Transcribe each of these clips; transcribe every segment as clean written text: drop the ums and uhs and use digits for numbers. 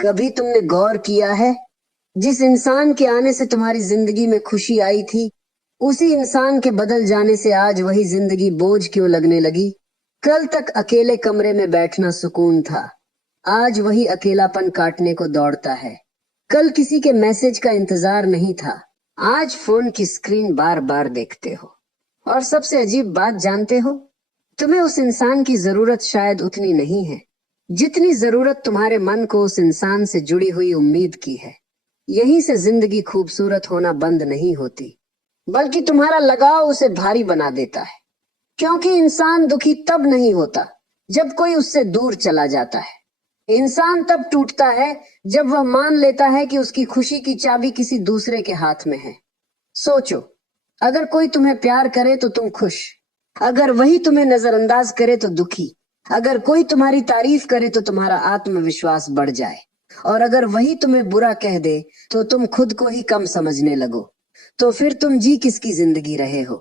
कभी तुमने गौर किया है, जिस इंसान के आने से तुम्हारी जिंदगी में खुशी आई थी, उसी इंसान के बदल जाने से आज वही जिंदगी बोझ क्यों लगने लगी? कल तक अकेले कमरे में बैठना सुकून था, आज वही अकेलापन काटने को दौड़ता है। कल किसी के मैसेज का इंतजार नहीं था, आज फोन की स्क्रीन बार बार देखते हो। और सबसे अजीब बात जानते हो, तुम्हें उस इंसान की जरूरत शायद उतनी नहीं है जितनी जरूरत तुम्हारे मन को उस इंसान से जुड़ी हुई उम्मीद की है। यहीं से जिंदगी खूबसूरत होना बंद नहीं होती, बल्कि तुम्हारा लगाव उसे भारी बना देता है। क्योंकि इंसान दुखी तब नहीं होता जब कोई उससे दूर चला जाता है। इंसान तब टूटता है जब वह मान लेता है कि उसकी खुशी की चाबी किसी दूसरे के हाथ में है। सोचो, अगर कोई तुम्हें प्यार करे तो तुम खुश, अगर वही तुम्हें नजरअंदाज करे तो दुखी, अगर कोई तुम्हारी तारीफ करे तो तुम्हारा आत्मविश्वास बढ़ जाए, और अगर वही तुम्हें बुरा कह दे तो तुम खुद को ही कम समझने लगो। तो फिर तुम जी किसकी जिंदगी रहे हो,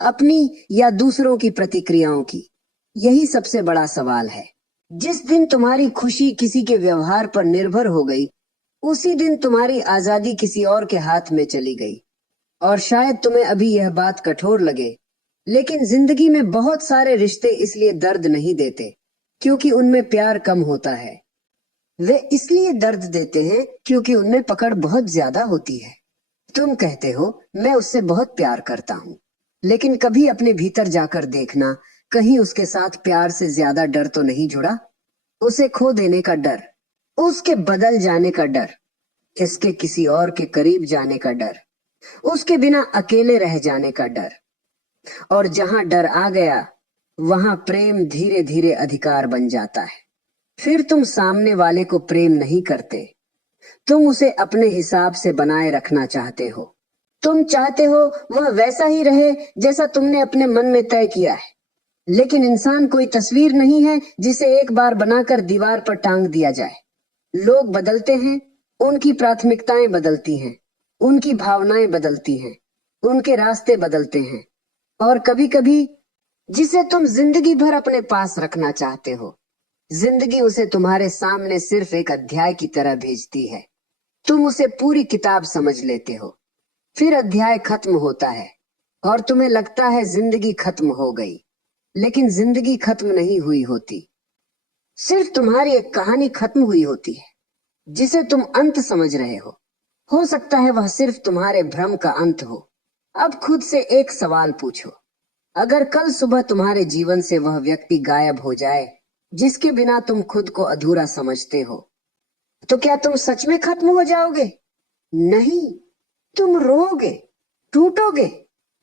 अपनी या दूसरों की प्रतिक्रियाओं की? यही सबसे बड़ा सवाल है। जिस दिन तुम्हारी खुशी किसी के व्यवहार पर निर्भर हो गई, उसी दिन तुम्हारी आजादी किसी और के हाथ में चली गई। और शायद तुम्हें अभी यह बात कठोर लगे, लेकिन जिंदगी में बहुत सारे रिश्ते इसलिए दर्द नहीं देते क्योंकि उनमें प्यार कम होता है। वे इसलिए दर्द देते हैं क्योंकि उनमें पकड़ बहुत ज्यादा होती है। तुम कहते हो मैं उससे बहुत प्यार करता हूँ, लेकिन कभी अपने भीतर जाकर देखना, कहीं उसके साथ प्यार से ज्यादा डर तो नहीं जुड़ा? उसे खो देने का डर, उसके बदल जाने का डर, इसके किसी और के करीब जाने का डर, उसके बिना अकेले रह जाने का डर। और जहां डर आ गया, वहां प्रेम धीरे धीरे अधिकार बन जाता है। फिर तुम सामने वाले को प्रेम नहीं करते, तुम उसे अपने हिसाब से बनाए रखना चाहते हो। तुम चाहते हो वह वैसा ही रहे जैसा तुमने अपने मन में तय किया है। लेकिन इंसान कोई तस्वीर नहीं है जिसे एक बार बनाकर दीवार पर टांग दिया जाए। लोग बदलते हैं, उनकी प्राथमिकताएं बदलती हैं, उनकी भावनाएं बदलती हैं, उनके रास्ते बदलते हैं। और कभी कभी जिसे तुम जिंदगी भर अपने पास रखना चाहते हो, जिंदगी उसे तुम्हारे सामने सिर्फ एक अध्याय की तरह भेजती है। तुम उसे पूरी किताब समझ लेते हो, फिर अध्याय खत्म होता है और तुम्हें लगता है जिंदगी खत्म हो गई। लेकिन जिंदगी खत्म नहीं हुई होती, सिर्फ तुम्हारी एक कहानी खत्म हुई होती है जिसे तुम अंत समझ रहे हो। हो सकता है वह सिर्फ तुम्हारे भ्रम का अंत हो। अब खुद से एक सवाल पूछो, अगर कल सुबह तुम्हारे जीवन से वह व्यक्ति गायब हो जाए जिसके बिना तुम खुद को अधूरा समझते हो, तो क्या तुम सच में खत्म हो जाओगे? नहीं, तुम रोओगे, टूटोगे,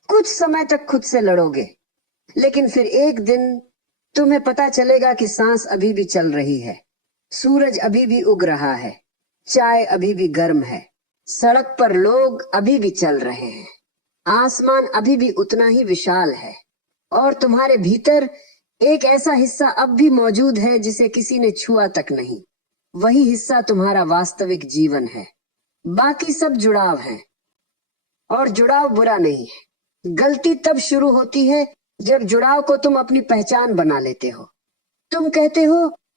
कुछ समय तक खुद से लड़ोगे। लेकिन फिर एक दिन तुम्हें पता चलेगा कि सांस अभी भी चल रही है, सूरज अभी भी उग रहा है, चाय अभी भी गर्म है, सड़क पर लोग अभी भी चल रहे हैं, आसमान अभी भी उतना ही विशाल है, और तुम्हारे भीतर एक ऐसा हिस्सा अब भी मौजूद है जिसे किसी ने छुआ तक नहीं। वही हिस्सा तुम्हारा वास्तविक जीवन है। बाकी सब जुड़ाव है, और जुड़ाव बुरा नहीं है। गलती तब शुरू होती है जब जुड़ाव को तुम अपनी पहचान बना लेते हो। तुम कहते हो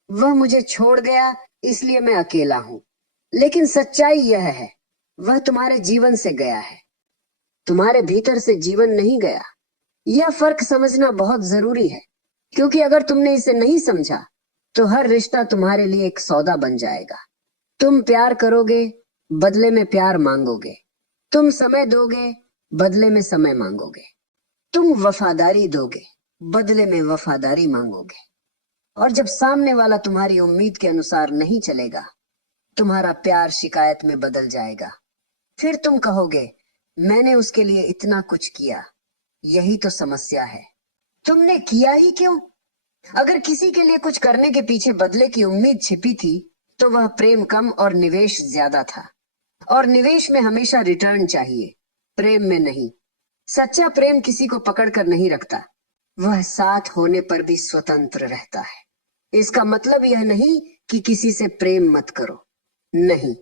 वह मुझे छोड़ गया इसलिए मैं अकेला हूं, लेकिन सच्चाई यह है, वह तुम्हारे जीवन से गया है, तुम्हारे भीतर से जीवन नहीं गया। यह फर्क समझना बहुत जरूरी है, क्योंकि अगर तुमने इसे नहीं समझा तो हर रिश्ता तुम्हारे लिए एक सौदा बन जाएगा। तुम प्यार करोगे, बदले में प्यार मांगोगे। तुम समय दोगे, बदले में समय मांगोगे। तुम वफादारी दोगे, बदले में वफादारी मांगोगे। और जब सामने वाला तुम्हारी उम्मीद के अनुसार नहीं चलेगा, तुम्हारा प्यार शिकायत में बदल जाएगा। फिर तुम कहोगे मैंने उसके लिए इतना कुछ किया। यही तो समस्या है, तुमने किया ही क्यों? अगर किसी के लिए कुछ करने के पीछे बदले की उम्मीद छिपी थी, तो वह प्रेम कम और निवेश ज्यादा था। और निवेश में हमेशा रिटर्न चाहिए, प्रेम में नहीं। सच्चा प्रेम किसी को पकड़ कर नहीं रखता, वह साथ होने पर भी स्वतंत्र रहता है। इसका मतलब यह नहीं कि किसी से प्रेम मत करो, नहीं,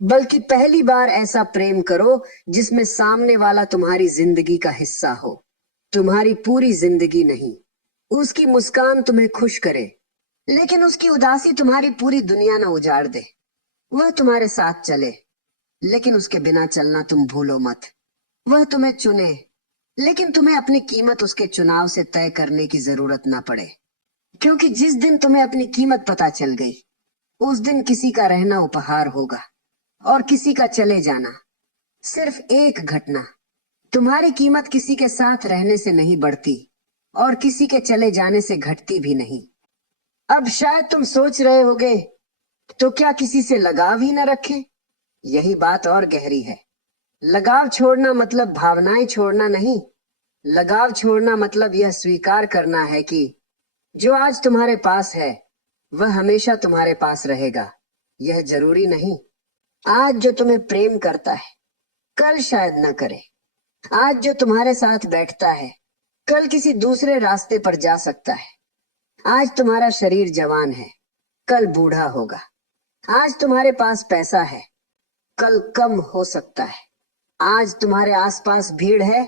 बल्कि पहली बार ऐसा प्रेम करो जिसमें सामने वाला तुम्हारी जिंदगी का हिस्सा हो, तुम्हारी पूरी जिंदगी नहीं। उसकी मुस्कान तुम्हें खुश करे, लेकिन उसकी उदासी तुम्हारी पूरी दुनिया न उजाड़ दे। वह तुम्हारे साथ चले, लेकिन उसके बिना चलना तुम भूलो मत। वह तुम्हें चुने, लेकिन तुम्हें अपनी कीमत उसके चुनाव से तय करने की जरूरत ना पड़े, क्योंकि जिस दिन तुम्हें अपनी कीमत पता चल गई, उस दिन किसी का रहना उपहार होगा और किसी का चले जाना सिर्फ एक घटना। तुम्हारी कीमत किसी के साथ रहने से नहीं बढ़ती और किसी के चले जाने से घटती भी नहीं। अब शायद तुम सोच रहे होगे, तो क्या किसी से लगाव ही न रखें? यही बात और गहरी है। लगाव छोड़ना मतलब भावनाएं छोड़ना नहीं। लगाव छोड़ना मतलब यह स्वीकार करना है कि जो आज तुम्हारे पास है वह हमेशा तुम्हारे पास रहेगा। यह जरूरी नहीं। आज जो तुम्हें प्रेम करता है कल शायद न करे। आज जो तुम्हारे साथ बैठता है कल किसी दूसरे रास्ते पर जा सकता है। आज तुम्हारा शरीर जवान है, कल बूढ़ा होगा। आज तुम्हारे पास पैसा है, कल कम हो सकता है। आज तुम्हारे आसपास भीड़ है,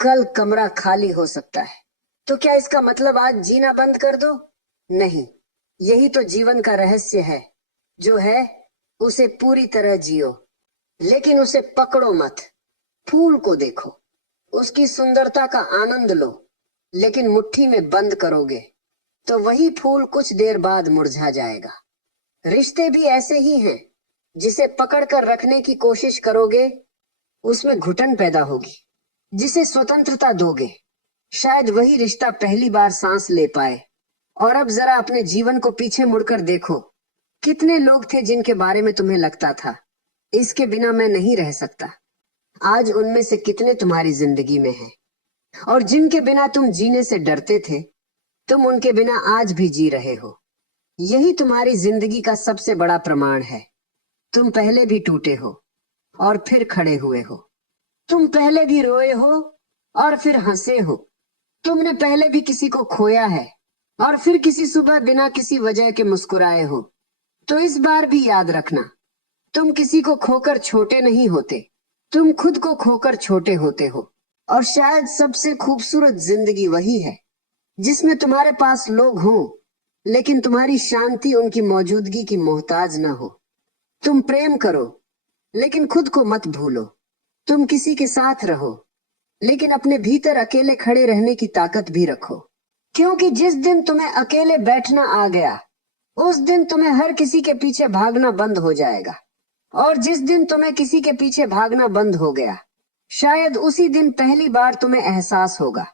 कल कमरा खाली हो सकता है। तो क्या इसका मतलब आज जीना बंद कर दो? नहीं, यही तो जीवन का रहस्य है। जो है उसे पूरी तरह जियो, लेकिन उसे पकड़ो मत। फूल को देखो, उसकी सुंदरता का आनंद लो, लेकिन मुट्ठी में बंद करोगे तो वही फूल कुछ देर बाद मुरझा जाएगा। रिश्ते भी ऐसे ही हैं। जिसे पकड़कर रखने की कोशिश करोगे उसमें घुटन पैदा होगी। जिसे स्वतंत्रता दोगे शायद वही रिश्ता पहली बार सांस ले पाए। और अब जरा अपने जीवन को पीछे मुड़कर देखो, कितने लोग थे जिनके बारे में तुम्हें लगता था इसके बिना मैं नहीं रह सकता। आज उनमें से कितने तुम्हारी जिंदगी में हैं? और जिनके बिना तुम जीने से डरते थे, तुम उनके बिना आज भी जी रहे हो। यही तुम्हारी जिंदगी का सबसे बड़ा प्रमाण है। तुम पहले भी टूटे हो और फिर खड़े हुए हो। तुम पहले भी रोए हो और फिर हंसे हो। तुमने पहले भी किसी को खोया है और फिर किसी सुबह बिना किसी वजह के मुस्कुराए हो। तो इस बार भी याद रखना, तुम किसी को खोकर छोटे नहीं होते, तुम खुद को खोकर छोटे होते हो। और शायद सबसे खूबसूरत जिंदगी वही है जिसमें तुम्हारे पास लोग हों, लेकिन तुम्हारी शांति उनकी मौजूदगी की मोहताज ना हो। तुम प्रेम करो, लेकिन खुद को मत भूलो। तुम किसी के साथ रहो, लेकिन अपने भीतर अकेले खड़े रहने की ताकत भी रखो। क्योंकि जिस दिन तुम्हें अकेले बैठना आ गया, उस दिन तुम्हें हर किसी के पीछे भागना बंद हो जाएगा। और जिस दिन तुम्हें किसी के पीछे भागना बंद हो गया, शायद उसी दिन पहली बार तुम्हें एहसास होगा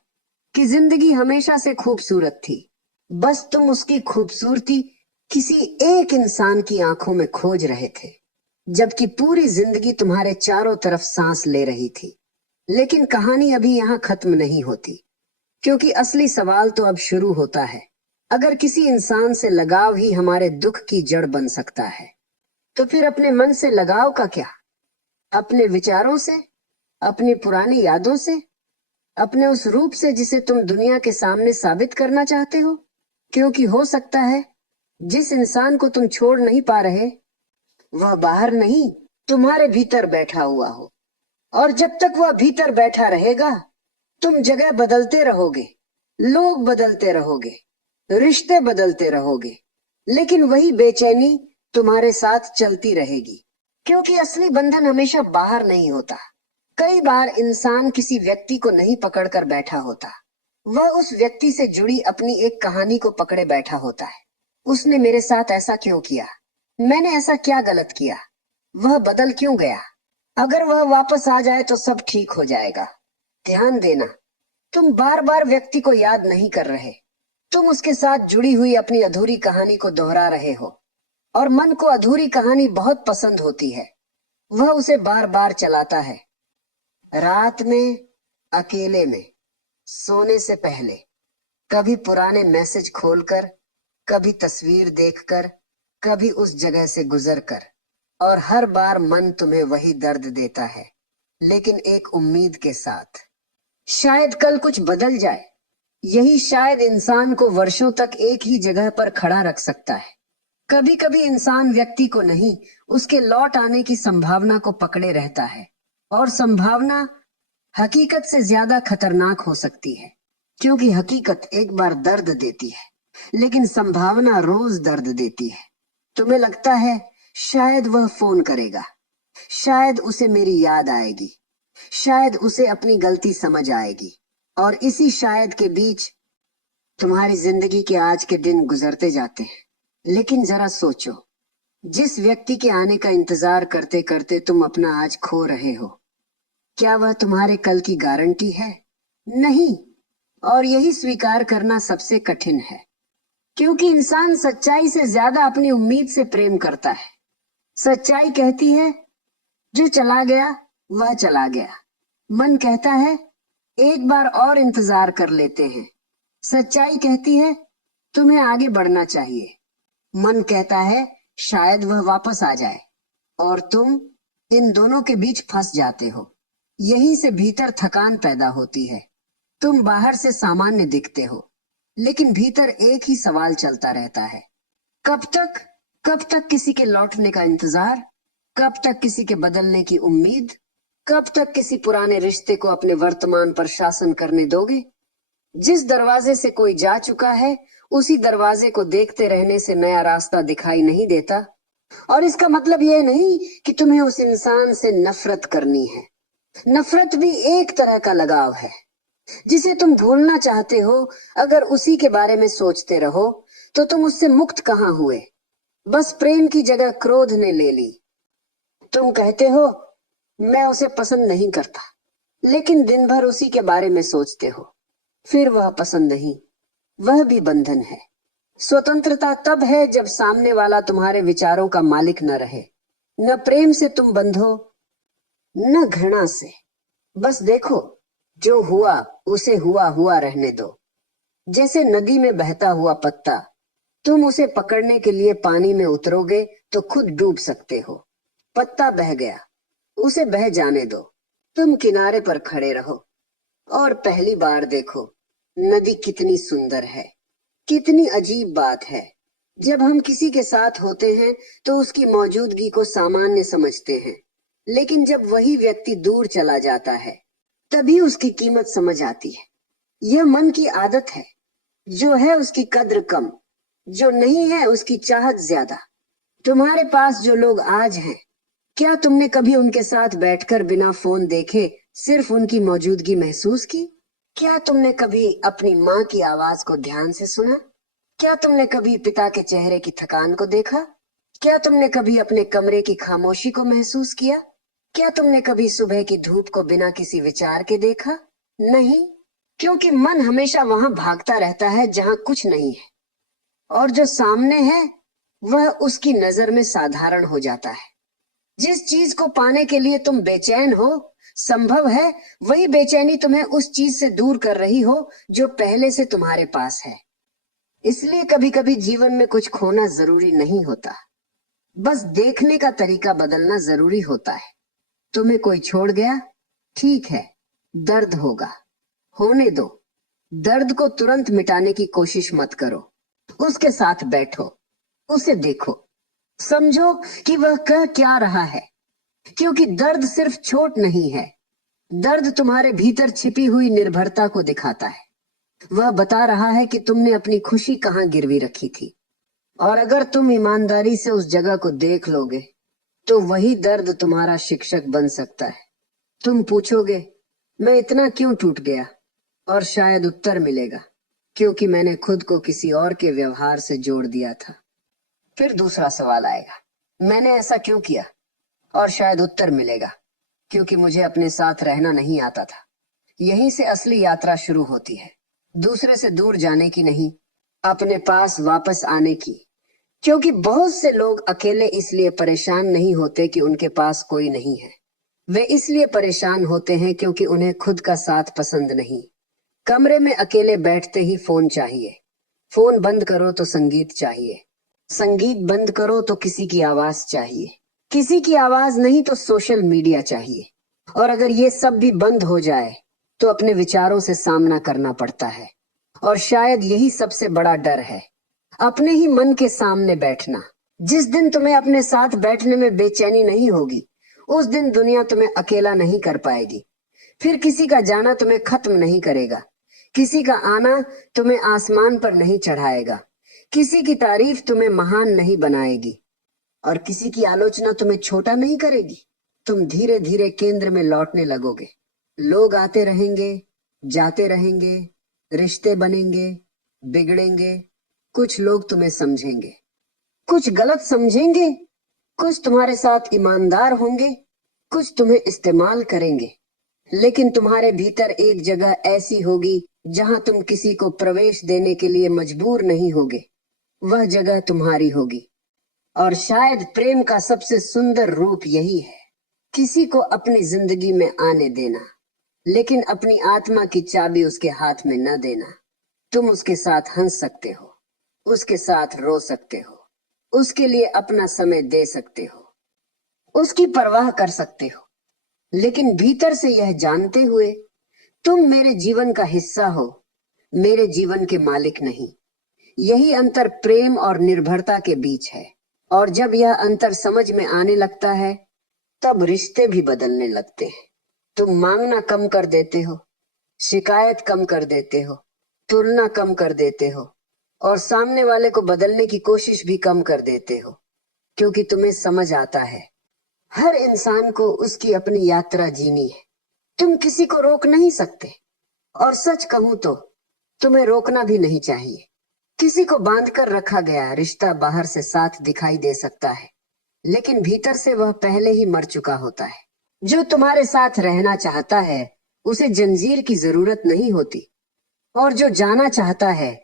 कि जिंदगी हमेशा से खूबसूरत थी। बस तुम उसकी खूबसूरती किसी एक इंसान की आंखों में खोज रहे थे, जबकि पूरी जिंदगी तुम्हारे चारों तरफ सांस ले रही थी। लेकिन कहानी अभी यहाँ खत्म नहीं होती, क्योंकि असली सवाल तो अब शुरू होता है। अगर किसी इंसान से लगाव ही हमारे दुख की जड़ बन सकता है, तो फिर अपने मन से लगाव का क्या? अपने विचारों से, अपनी पुरानी यादों से, अपने उस रूप से जिसे तुम दुनिया के सामने साबित करना चाहते हो? क्योंकि हो सकता है जिस इंसान को तुम छोड़ नहीं पा रहे, वह बाहर नहीं, तुम्हारे भीतर बैठा हुआ हो। और जब तक वह भीतर बैठा रहेगा, तुम जगह बदलते रहोगे, लोग बदलते रहोगे, रिश्ते बदलते रहोगे, लेकिन वही बेचैनी तुम्हारे साथ चलती रहेगी। क्योंकि असली बंधन हमेशा बाहर नहीं होता। कई बार इंसान किसी व्यक्ति को नहीं पकड़कर बैठा होता, वह उस व्यक्ति से जुड़ी अपनी एक कहानी को पकड़े बैठा होता है। उसने मेरे साथ ऐसा क्यों किया? मैंने ऐसा क्या गलत किया? वह बदल क्यों गया? अगर वह वापस आ जाए तो सब ठीक हो जाएगा। ध्यान देना, तुम बार बार व्यक्ति को याद नहीं कर रहे, तुम उसके साथ जुड़ी हुई अपनी अधूरी कहानी को दोहरा रहे हो। और मन को अधूरी कहानी बहुत पसंद होती है, वह उसे बार बार चलाता है। रात में, अकेले में, सोने से पहले, कभी पुराने मैसेज खोलकर, कभी तस्वीर देखकर, कभी उस जगह से गुजरकर। और हर बार मन तुम्हें वही दर्द देता है, लेकिन एक उम्मीद के साथ, शायद कल कुछ बदल जाए। यही शायद इंसान को वर्षों तक एक ही जगह पर खड़ा रख सकता है। कभी कभी इंसान व्यक्ति को नहीं, उसके लौट आने की संभावना को पकड़े रहता है। और संभावना हकीकत से ज्यादा खतरनाक हो सकती है, क्योंकि हकीकत एक बार दर्द देती है, लेकिन संभावना रोज दर्द देती है। तुम्हें लगता है शायद वह फोन करेगा, शायद उसे मेरी याद आएगी, शायद उसे अपनी गलती समझ आएगी। और इसी शायद के बीच तुम्हारी जिंदगी के आज के दिन गुजरते जाते हैं। लेकिन जरा सोचो, जिस व्यक्ति के आने का इंतजार करते करते तुम अपना आज खो रहे हो, क्या वह तुम्हारे कल की गारंटी है? नहीं। और यही स्वीकार करना सबसे कठिन है, क्योंकि इंसान सच्चाई से ज्यादा अपनी उम्मीद से प्रेम करता है। सच्चाई कहती है जो चला गया वह चला गया। मन कहता है एक बार और इंतजार कर लेते हैं। सच्चाई कहती है तुम्हें आगे बढ़ना चाहिए। मन कहता है शायद वह वापस आ जाए, और तुम इन दोनों के बीच फंस जाते हो। यहीं से भीतर थकान पैदा होती है। तुम बाहर से सामान्य दिखते हो, लेकिन भीतर एक ही सवाल चलता रहता है, कब तक? कब तक किसी के लौटने का इंतजार? कब तक किसी के बदलने की उम्मीद? कब तक किसी पुराने रिश्ते को अपने वर्तमान पर शासन करने दोगे? जिस दरवाजे से कोई जा चुका है, उसी दरवाजे को देखते रहने से नया रास्ता दिखाई नहीं देता। और इसका मतलब यह नहीं कि तुम्हें उस इंसान से नफरत करनी है। नफरत भी एक तरह का लगाव है, जिसे तुम भूलना चाहते हो। अगर उसी के बारे में सोचते रहो तो तुम उससे मुक्त कहाँ हुए? बस प्रेम की जगह क्रोध ने ले ली। तुम कहते हो मैं उसे पसंद नहीं करता, लेकिन दिन भर उसी के बारे में सोचते हो। फिर वह पसंद नहीं, वह भी बंधन है। स्वतंत्रता तब है जब सामने वाला तुम्हारे विचारों का मालिक न रहे। न प्रेम से तुम बंधो, न घृणा से। बस देखो, जो हुआ उसे हुआ हुआ रहने दो। जैसे नदी में बहता हुआ पत्ता, तुम उसे पकड़ने के लिए पानी में उतरोगे तो खुद डूब सकते हो। पत्ता बह गया, उसे बह जाने दो। तुम किनारे पर खड़े रहो और पहली बार देखो नदी कितनी सुंदर है। कितनी अजीब बात है, जब हम किसी के साथ होते हैं तो उसकी मौजूदगी को सामान्य समझते हैं, लेकिन जब वही व्यक्ति दूर चला जाता है तभी उसकी कीमत समझ आती है। यह मन की आदत है, जो है उसकी कद्र कम, जो नहीं है उसकी चाहत ज्यादा। तुम्हारे पास जो लोग आज हैं, क्या तुमने कभी उनके साथ बैठकर बिना फोन देखे सिर्फ उनकी मौजूदगी महसूस की? क्या तुमने कभी अपनी माँ की आवाज को ध्यान से सुना? क्या तुमने कभी पिता के चेहरे की थकान को देखा? क्या तुमने कभी अपने कमरे की खामोशी को महसूस किया? क्या तुमने कभी सुबह की धूप को बिना किसी विचार के देखा? नहीं, क्योंकि मन हमेशा वहां भागता रहता है जहां कुछ नहीं है, और जो सामने है वह उसकी नजर में साधारण हो जाता है। जिस चीज को पाने के लिए तुम बेचैन हो, संभव है वही बेचैनी तुम्हें उस चीज से दूर कर रही हो जो पहले से तुम्हारे पास है। इसलिए कभी कभी जीवन में कुछ खोना जरूरी नहीं होता, बस देखने का तरीका बदलना जरूरी होता है। तुम्हें कोई छोड़ गया, ठीक है, दर्द होगा, होने दो। दर्द को तुरंत मिटाने की कोशिश मत करो। उसके साथ बैठो, उसे देखो, समझो कि वह कह क्या रहा है। क्योंकि दर्द सिर्फ चोट नहीं है, दर्द तुम्हारे भीतर छिपी हुई निर्भरता को दिखाता है। वह बता रहा है कि तुमने अपनी खुशी कहाँ गिरवी रखी थी, और अगर तुम ईमानदारी से उस जगह को देख लोगे तो वही दर्द तुम्हारा शिक्षक बन सकता है। तुम पूछोगे मैं इतना क्यों टूट गया, और शायद उत्तर मिलेगा क्योंकि मैंने खुद को किसी और के व्यवहार से जोड़ दिया था। फिर दूसरा सवाल आएगा, मैंने ऐसा क्यों किया, और शायद उत्तर मिलेगा क्योंकि मुझे अपने साथ रहना नहीं आता था। यहीं से असली यात्रा शुरू होती है, दूसरे से दूर जाने की नहीं, अपने पास वापस आने की। क्योंकि बहुत से लोग अकेले इसलिए परेशान नहीं होते कि उनके पास कोई नहीं है, वे इसलिए परेशान होते हैं क्योंकि उन्हें खुद का साथ पसंद नहीं। कमरे में अकेले बैठते ही फोन चाहिए, फोन बंद करो तो संगीत चाहिए, संगीत बंद करो तो किसी की आवाज चाहिए, किसी की आवाज नहीं तो सोशल मीडिया चाहिए। और अगर ये सब भी बंद हो जाए तो अपने विचारों से सामना करना पड़ता है। और शायद यही सबसे बड़ा डर है, अपने ही मन के सामने बैठना। जिस दिन तुम्हें अपने साथ बैठने में बेचैनी नहीं होगी, उस दिन दुनिया तुम्हें अकेला नहीं कर पाएगी। फिर किसी का जाना तुम्हें खत्म नहीं करेगा, किसी का आना तुम्हें आसमान पर नहीं चढ़ाएगा, किसी की तारीफ तुम्हें महान नहीं बनाएगी। और किसी की आलोचना तुम्हें छोटा नहीं करेगी। तुम धीरे धीरे केंद्र में लौटने लगोगे। लोग आते रहेंगे, जाते रहेंगे, रिश्ते बनेंगे, बिगड़ेंगे। कुछ लोग तुम्हें समझेंगे, कुछ गलत समझेंगे, कुछ तुम्हारे साथ ईमानदार होंगे, कुछ तुम्हें इस्तेमाल करेंगे। लेकिन तुम्हारे भीतर एक जगह ऐसी होगी जहां तुम किसी को प्रवेश देने के लिए मजबूर नहीं होगे। वह जगह तुम्हारी होगी। और शायद प्रेम का सबसे सुंदर रूप यही है, किसी को अपनी जिंदगी में आने देना, लेकिन अपनी आत्मा की चाबी उसके हाथ में न देना। तुम उसके साथ हंस सकते हो, उसके साथ रो सकते हो, उसके लिए अपना समय दे सकते हो, उसकी परवाह कर सकते हो, लेकिन भीतर से यह जानते हुए तुम मेरे जीवन का हिस्सा हो, मेरे जीवन के मालिक नहीं। यही अंतर प्रेम और निर्भरता के बीच है। और जब यह अंतर समझ में आने लगता है, तब रिश्ते भी बदलने लगते हैं। तुम मांगना कम कर देते हो, शिकायत कम कर देते हो, तुलना कम कर देते हो, और सामने वाले को बदलने की कोशिश भी कम कर देते हो, क्योंकि तुम्हें समझ आता है हर इंसान को उसकी अपनी यात्रा जीनी है। तुम किसी को रोक नहीं सकते, और सच कहूं तो तुम्हें रोकना भी नहीं चाहिए। किसी को बांध कर रखा गया रिश्ता बाहर से साथ दिखाई दे सकता है, लेकिन भीतर से वह पहले ही मर चुका होता है। जो तुम्हारे साथ रहना चाहता है उसे जंजीर की जरूरत नहीं होती, और जो जाना चाहता है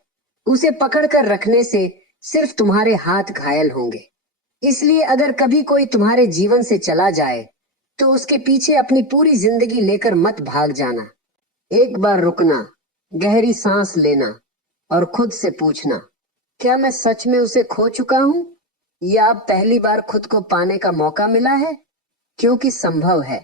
उसे पकड़कर रखने से सिर्फ तुम्हारे हाथ घायल होंगे। इसलिए अगर कभी कोई तुम्हारे जीवन से चला जाए तो उसके पीछे अपनी पूरी जिंदगी लेकर मत भाग जाना। एक बार रुकना, गहरी सांस लेना और खुद से पूछना, क्या मैं सच में उसे खो चुका हूं, या अब पहली बार खुद को पाने का मौका मिला है? क्योंकि संभव है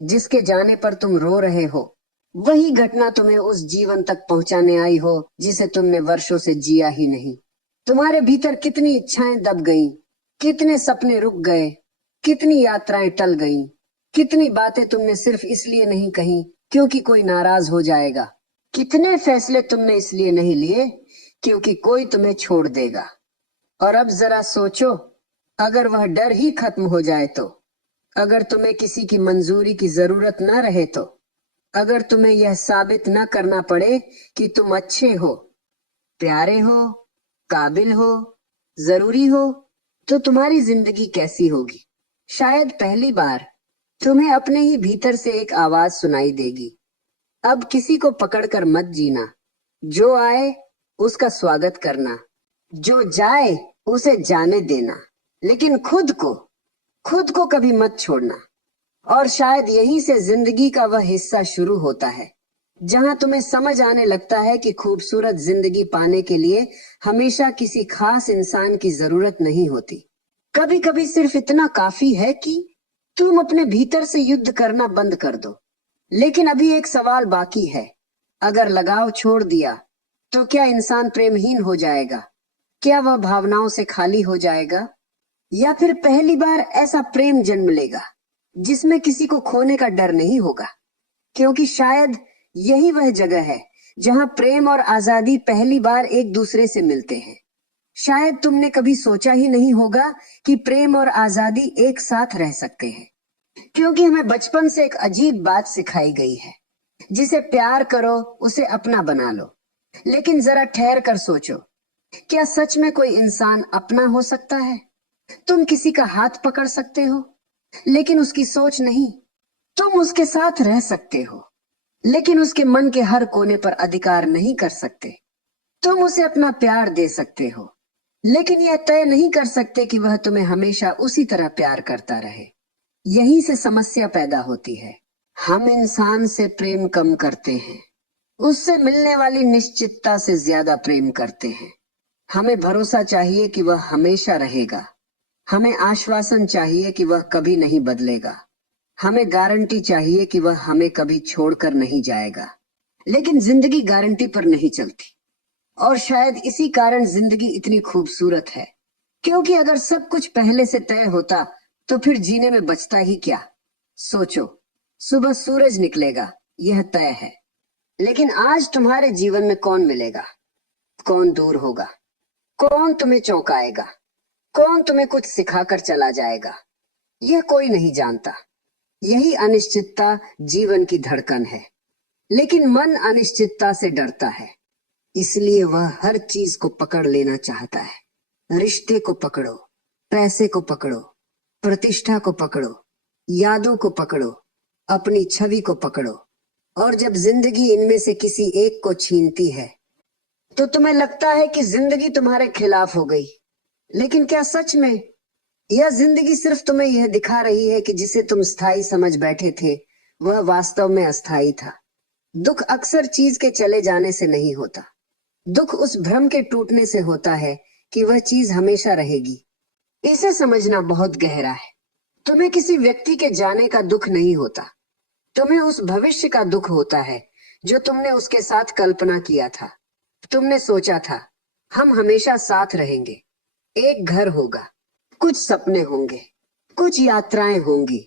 जिसके जाने पर तुम रो रहे हो वही घटना तुम्हें उस जीवन तक पहुंचाने आई हो जिसे तुमने वर्षों से जिया ही नहीं। तुम्हारे भीतर कितनी इच्छाएं दब गईं, कितने सपने रुक गए, कितनी यात्राएं टल गईं, कितनी बातें तुमने सिर्फ इसलिए नहीं कही क्योंकि कोई नाराज हो जाएगा। कितने फैसले तुमने इसलिए नहीं लिए क्योंकि कोई तुम्हें छोड़ देगा। और अब जरा सोचो, अगर वह डर ही खत्म हो जाए तो, अगर तुम्हें किसी की मंजूरी की जरूरत न रहे तो, अगर तुम्हें यह साबित न करना पड़े कि तुम अच्छे हो, प्यारे हो, काबिल हो, जरूरी हो, तो तुम्हारी जिंदगी कैसी होगी? शायद पहली बार तुम्हें अपने ही भीतर से एक आवाज सुनाई देगी, अब किसी को पकड़कर मत जीना, जो आए उसका स्वागत करना, जो जाए उसे जाने देना, लेकिन खुद को कभी मत छोड़ना। और शायद यहीं से जिंदगी का वह हिस्सा शुरू होता है जहां तुम्हें समझ आने लगता है कि खूबसूरत जिंदगी पाने के लिए हमेशा किसी खास इंसान की जरूरत नहीं होती। कभी कभी सिर्फ इतना काफी है कि तुम अपने भीतर से युद्ध करना बंद कर दो। लेकिन अभी एक सवाल बाकी है, अगर लगाव छोड़ दिया तो क्या इंसान प्रेमहीन हो जाएगा? क्या वह भावनाओं से खाली हो जाएगा? या फिर पहली बार ऐसा प्रेम जन्म लेगा जिसमें किसी को खोने का डर नहीं होगा? क्योंकि शायद यही वह जगह है जहां प्रेम और आजादी पहली बार एक दूसरे से मिलते हैं। शायद तुमने कभी सोचा ही नहीं होगा कि प्रेम और आजादी एक साथ रह सकते हैं, क्योंकि हमें बचपन से एक अजीब बात सिखाई गई है, जिसे प्यार करो उसे अपना बना लो। लेकिन जरा ठहर कर सोचो, क्या सच में कोई इंसान अपना हो सकता है? तुम किसी का हाथ पकड़ सकते हो लेकिन उसकी सोच नहीं। तुम उसके साथ रह सकते हो लेकिन उसके मन के हर कोने पर अधिकार नहीं कर सकते। तुम उसे अपना प्यार दे सकते हो लेकिन यह तय नहीं कर सकते कि वह तुम्हें हमेशा उसी तरह प्यार करता रहे। यहीं से समस्या पैदा होती है। हम इंसान से प्रेम कम करते हैं, उससे मिलने वाली निश्चितता से ज्यादा प्रेम करते हैं। हमें भरोसा चाहिए कि वह हमेशा रहेगा, हमें आश्वासन चाहिए कि वह कभी नहीं बदलेगा, हमें गारंटी चाहिए कि वह हमें कभी छोड़कर नहीं जाएगा। लेकिन जिंदगी गारंटी पर नहीं चलती, और शायद इसी कारण जिंदगी इतनी खूबसूरत है, क्योंकि अगर सब कुछ पहले से तय होता तो फिर जीने में बचता ही क्या? सोचो, सुबह सूरज निकलेगा, यह तय है, लेकिन आज तुम्हारे जीवन में कौन मिलेगा, कौन दूर होगा, कौन तुम्हें चौंकाएगा, कौन तुम्हें कुछ सिखाकर चला जाएगा, यह कोई नहीं जानता। यही अनिश्चितता जीवन की धड़कन है। लेकिन मन अनिश्चितता से डरता है, इसलिए वह हर चीज को पकड़ लेना चाहता है। रिश्ते को पकड़ो, पैसे को पकड़ो, प्रतिष्ठा को पकड़ो, यादों को पकड़ो, अपनी छवि को पकड़ो। और जब जिंदगी इनमें से किसी एक को छीनती है तो तुम्हें लगता है कि जिंदगी तुम्हारे खिलाफ हो गई। लेकिन क्या सच में यह जिंदगी सिर्फ तुम्हें यह दिखा रही है कि जिसे तुम स्थायी समझ बैठे थे वह वास्तव में अस्थायी था। दुख अक्सर चीज के चले जाने से नहीं होता, दुख उस भ्रम के टूटने से होता है कि वह चीज हमेशा रहेगी। इसे समझना बहुत गहरा है। तुम्हें किसी व्यक्ति के जाने का दुख नहीं होता, तुम्हें उस भविष्य का दुख होता है जो तुमने उसके साथ कल्पना किया था। तुमने सोचा था हम हमेशा साथ रहेंगे, एक घर होगा, कुछ सपने होंगे, कुछ यात्राएं होंगी,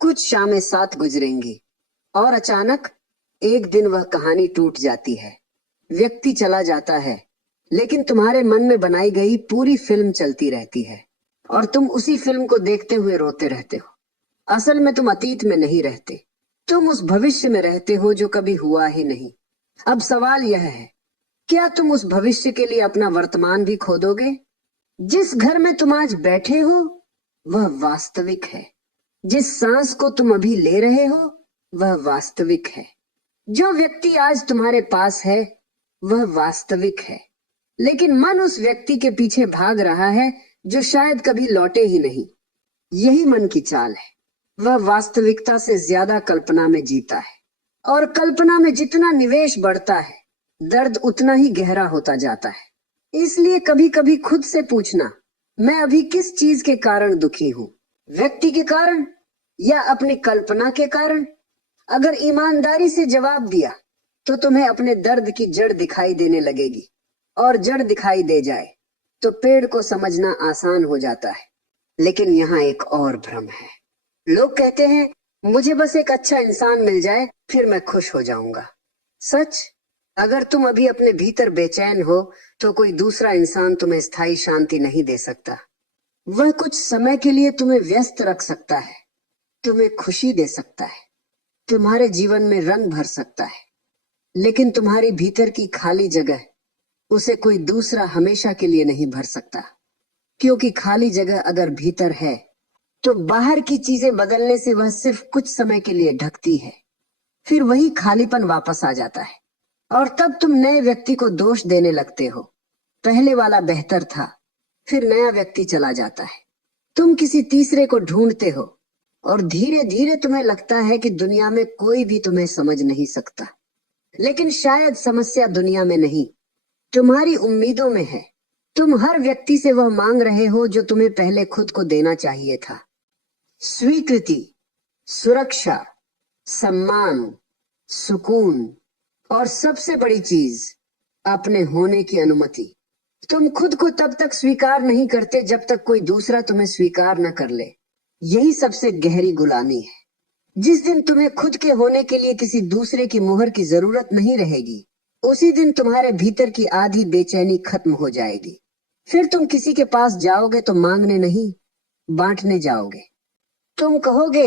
कुछ शामें साथ गुजरेंगी। और अचानक एक दिन वह कहानी टूट जाती है, व्यक्ति चला जाता है, लेकिन तुम्हारे मन में बनाई गई पूरी फिल्म चलती रहती है और तुम उसी फिल्म को देखते हुए रोते रहते हो। असल में तुम अतीत में नहीं रहते, तुम उस भविष्य में रहते हो जो कभी हुआ ही नहीं। अब सवाल यह है, क्या तुम उस भविष्य के लिए अपना वर्तमान भी खो दोगे? जिस घर में तुम आज बैठे हो वह वास्तविक है, जिस सांस को तुम अभी ले रहे हो वह वास्तविक है, जो व्यक्ति आज तुम्हारे पास है वह वास्तविक है। लेकिन मन उस व्यक्ति के पीछे भाग रहा है जो शायद कभी लौटे ही नहीं। यही मन की चाल है, वह वास्तविकता से ज्यादा कल्पना में जीता है। और कल्पना में जितना निवेश बढ़ता है दर्द उतना ही गहरा होता जाता है। इसलिए कभी कभी खुद से पूछना, मैं अभी किस चीज के कारण दुखी हूँ? व्यक्ति के कारण या अपनी कल्पना के कारण? अगर ईमानदारी से जवाब दिया तो तुम्हें अपने दर्द की जड़ दिखाई देने लगेगी, और जड़ दिखाई दे जाए तो पेड़ को समझना आसान हो जाता है। लेकिन यहाँ एक और भ्रम है। लोग कहते हैं मुझे बस एक अच्छा इंसान मिल जाए फिर मैं खुश हो जाऊंगा। सच, अगर तुम अभी अपने भीतर बेचैन हो तो कोई दूसरा इंसान तुम्हें स्थायी शांति नहीं दे सकता। वह कुछ समय के लिए तुम्हें व्यस्त रख सकता है, तुम्हें खुशी दे सकता है, तुम्हारे जीवन में रंग भर सकता है, लेकिन तुम्हारी भीतर की खाली जगह उसे कोई दूसरा हमेशा के लिए नहीं भर सकता। क्योंकि खाली जगह अगर भीतर है तो बाहर की चीजें बदलने से वह सिर्फ कुछ समय के लिए ढकती है, फिर वही खालीपन वापस आ जाता है और तब तुम नए व्यक्ति को दोष देने लगते हो। पहले वाला बेहतर था, फिर नया व्यक्ति चला जाता है, तुम किसी तीसरे को ढूंढते हो और धीरे धीरे तुम्हें लगता है कि दुनिया में कोई भी तुम्हें समझ नहीं सकता। लेकिन शायद समस्या दुनिया में नहीं, तुम्हारी उम्मीदों में है। तुम हर व्यक्ति से वह मांग रहे हो जो तुम्हें पहले खुद को देना चाहिए था। स्वीकृति, सुरक्षा, सम्मान, सुकून और सबसे बड़ी चीज अपने होने की अनुमति। तुम खुद को तब तक स्वीकार नहीं करते जब तक कोई दूसरा तुम्हें स्वीकार न कर ले। यही सबसे गहरी गुलामी है। जिस दिन तुम्हें खुद के होने के लिए किसी दूसरे की मुहर की जरूरत नहीं रहेगी, उसी दिन तुम्हारे भीतर की आधी बेचैनी खत्म हो जाएगी। फिर तुम किसी के पास जाओगे तो मांगने नहीं, बांटने जाओगे। तुम कहोगे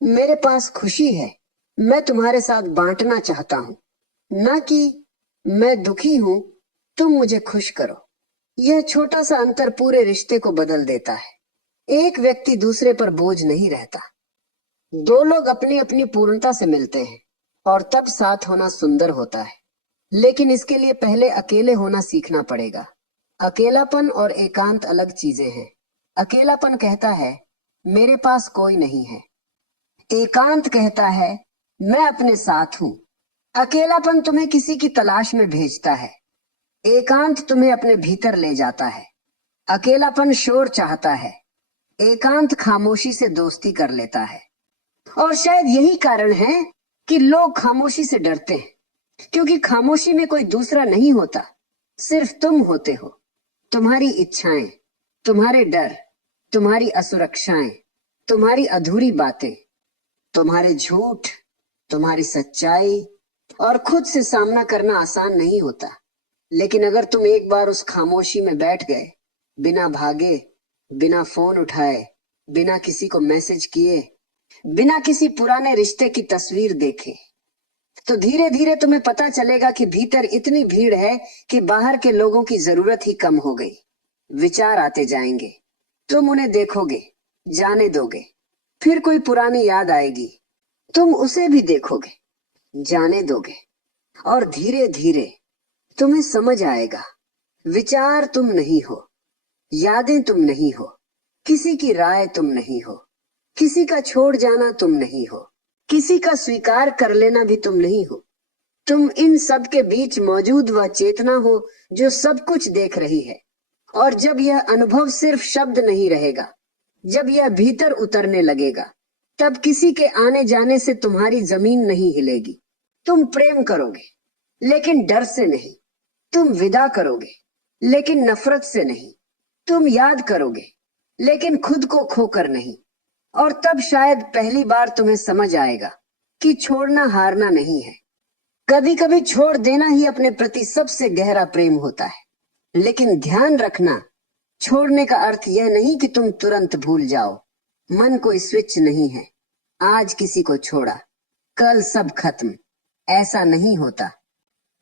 मेरे पास खुशी है, मैं तुम्हारे साथ बांटना चाहता हूँ, ना कि मैं दुखी हूँ, तुम मुझे खुश करो। यह छोटा सा अंतर पूरे रिश्ते को बदल देता है। एक व्यक्ति दूसरे पर बोझ नहीं रहता। दो लोग अपनी अपनी पूर्णता से मिलते हैं और तब साथ होना सुंदर होता है। लेकिन इसके लिए पहले अकेले होना सीखना पड़ेगा। अकेलापन और एकांत अलग चीजें हैं। अकेलापन कहता है मेरे पास कोई नहीं है, एकांत कहता है मैं अपने साथ हूँ। अकेलापन तुम्हें किसी की तलाश में भेजता है, एकांत तुम्हें अपने भीतर ले जाता है। अकेलापन शोर चाहता है, एकांत खामोशी से दोस्ती कर लेता है। और शायद यही कारण है कि लोग खामोशी से डरते हैं, क्योंकि खामोशी में कोई दूसरा नहीं होता, सिर्फ तुम होते हो। तुम्हारी इच्छाएं, तुम्हारे डर, तुम्हारी असुरक्षाएं, तुम्हारी अधूरी बातें, तुम्हारे झूठ, तुम्हारी सच्चाई। और खुद से सामना करना आसान नहीं होता, लेकिन अगर तुम एक बार उस खामोशी में बैठ गए, बिना भागे, बिना फोन उठाए, बिना किसी को मैसेज किए, बिना किसी पुराने रिश्ते की तस्वीर देखे, तो धीरे धीरे तुम्हें पता चलेगा कि भीतर इतनी भीड़ है कि बाहर के लोगों की जरूरत ही कम हो गई। विचार आते जाएंगे, तुम उन्हें देखोगे, जाने दोगे, फिर कोई पुरानी याद आएगी, तुम उसे भी देखोगे, जाने दोगे, और धीरे धीरे तुम्हें समझ आएगा, विचार तुम नहीं हो, यादें तुम नहीं हो, किसी की राय तुम नहीं हो, किसी का छोड़ जाना तुम नहीं हो, किसी का स्वीकार कर लेना भी तुम नहीं हो। तुम इन सब के बीच मौजूद वह चेतना हो जो सब कुछ देख रही है। और जब यह अनुभव सिर्फ शब्द नहीं रहेगा, जब यह भीतर उतरने लगेगा, तब किसी के आने जाने से तुम्हारी जमीन नहीं हिलेगी। तुम प्रेम करोगे, लेकिन डर से नहीं। तुम विदा करोगे, लेकिन नफरत से नहीं। तुम याद करोगे, लेकिन खुद को खोकर नहीं। और तब शायद पहली बार तुम्हें समझ आएगा कि छोड़ना हारना नहीं है। कभी कभी छोड़ देना ही अपने प्रति सबसे गहरा प्रेम होता है। लेकिन ध्यान रखना, छोड़ने का अर्थ यह नहीं कि तुम तुरंत भूल जाओ। मन कोई स्विच नहीं है। आज किसी को छोड़ा, कल सब खत्म, ऐसा नहीं होता।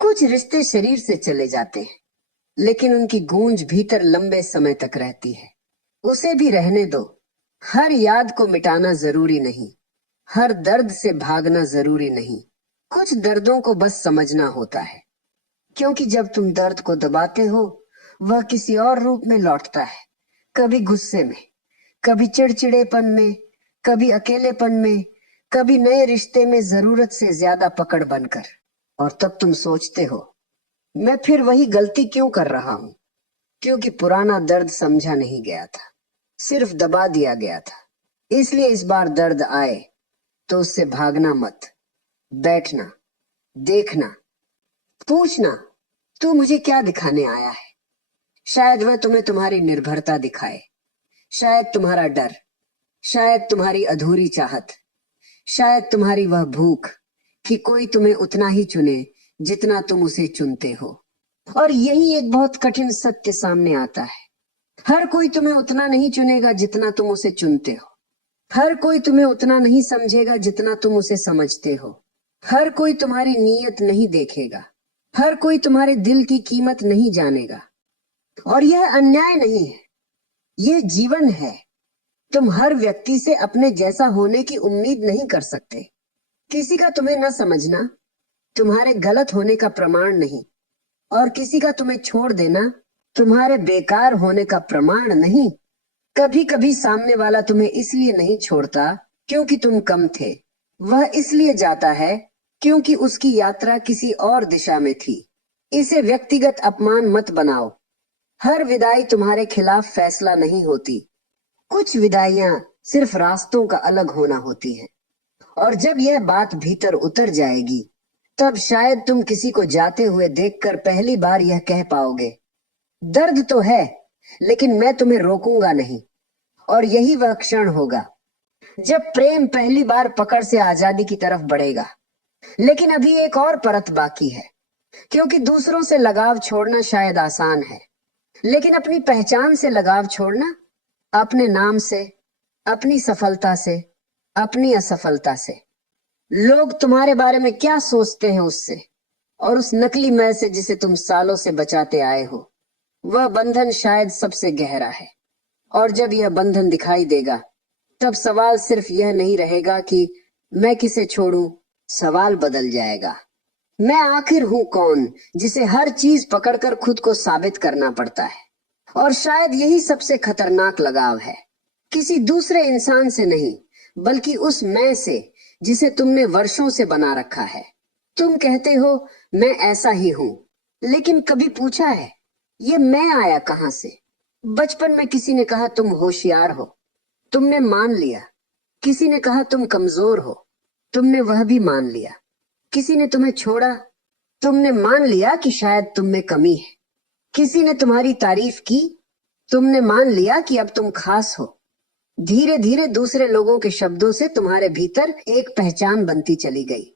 कुछ रिश्ते शरीर से चले जाते हैं, लेकिन उनकी गूंज भीतर लंबे समय तक रहती है। उसे भी रहने दो। हर याद को मिटाना जरूरी नहीं, हर दर्द से भागना जरूरी नहीं। कुछ दर्दों को बस समझना होता है, क्योंकि जब तुम दर्द को दबाते हो, वह किसी और रूप में लौटता है। कभी गुस्से में, कभी चिड़चिड़ेपन में, कभी अकेलेपन में, कभी नए रिश्ते में जरूरत से ज्यादा पकड़ बनकर। और तब तुम सोचते हो, मैं फिर वही गलती क्यों कर रहा हूं? क्योंकि पुराना दर्द समझा नहीं गया था, सिर्फ दबा दिया गया था। इसलिए इस बार दर्द आए तो उससे भागना मत। बैठना, देखना, पूछना, तू मुझे क्या दिखाने आया है? शायद वह तुम्हें तुम्हारी निर्भरता दिखाए, शायद तुम्हारा डर, शायद तुम्हारी अधूरी चाहत, शायद तुम्हारी वह भूख कि कोई तुम्हें उतना ही चुने जितना तुम उसे चुनते हो। और यही एक बहुत कठिन सत्य सामने आता है। हर कोई तुम्हें उतना नहीं चुनेगा जितना तुम उसे चुनते हो। हर कोई तुम्हें उतना नहीं समझेगा जितना तुम उसे समझते हो। हर कोई तुम्हारी नीयत नहीं देखेगा। हर कोई तुम्हारे दिल की कीमत नहीं जानेगा। और यह अन्याय नहीं है, यह जीवन है। तुम हर व्यक्ति से अपने जैसा होने की उम्मीद नहीं कर सकते। किसी का तुम्हें न समझना तुम्हारे गलत होने का प्रमाण नहीं, और किसी का तुम्हें छोड़ देना तुम्हारे बेकार होने का प्रमाण नहीं। कभी कभी सामने वाला तुम्हें इसलिए नहीं छोड़ता क्योंकि तुम कम थे। वह इसलिए जाता है क्योंकि उसकी यात्रा किसी और दिशा में थी। इसे व्यक्तिगत अपमान मत बनाओ। हर विदाई तुम्हारे खिलाफ फैसला नहीं होती। कुछ विदाइयां सिर्फ रास्तों का अलग होना होती है। और जब यह बात भीतर उतर जाएगी, तब शायद तुम किसी को जाते हुए देखकर पहली बार यह कह पाओगे, दर्द तो है, लेकिन मैं तुम्हें रोकूंगा नहीं। और यही वह क्षण होगा जब प्रेम पहली बार पकड़ से आजादी की तरफ बढ़ेगा। लेकिन अभी एक और परत बाकी है, क्योंकि दूसरों से लगाव छोड़ना शायद आसान है, लेकिन अपनी पहचान से लगाव छोड़ना, अपने नाम से, अपनी सफलता से, अपनी असफलता से, लोग तुम्हारे बारे में क्या सोचते हैं उससे, और उस नकली मैं से जिसे तुम सालों से बचाते आए हो, वह बंधन शायद सबसे गहरा है। और जब यह बंधन दिखाई देगा, तब सवाल सिर्फ यह नहीं रहेगा कि मैं किसे छोड़ूं, सवाल बदल जाएगा, मैं आखिर हूं कौन जिसे हर चीज पकड़कर खुद को साबित करना पड़ता है। और शायद यही सबसे खतरनाक लगाव है, किसी दूसरे इंसान से नहीं, बल्कि उस मैं से जिसे तुमने वर्षों से बना रखा है। तुम कहते हो मैं ऐसा ही हूं, लेकिन कभी पूछा है ये मैं आया कहां से? बचपन में किसी ने कहा तुम होशियार हो, तुमने मान लिया। किसी ने कहा तुम कमजोर हो, तुमने वह भी मान लिया। किसी ने तुम्हें छोड़ा, तुमने मान लिया कि शायद तुम में कमी है। किसी ने तुम्हारी तारीफ की, तुमने मान लिया कि अब तुम खास हो। धीरे धीरे दूसरे लोगों के शब्दों से तुम्हारे भीतर एक पहचान बनती चली गई।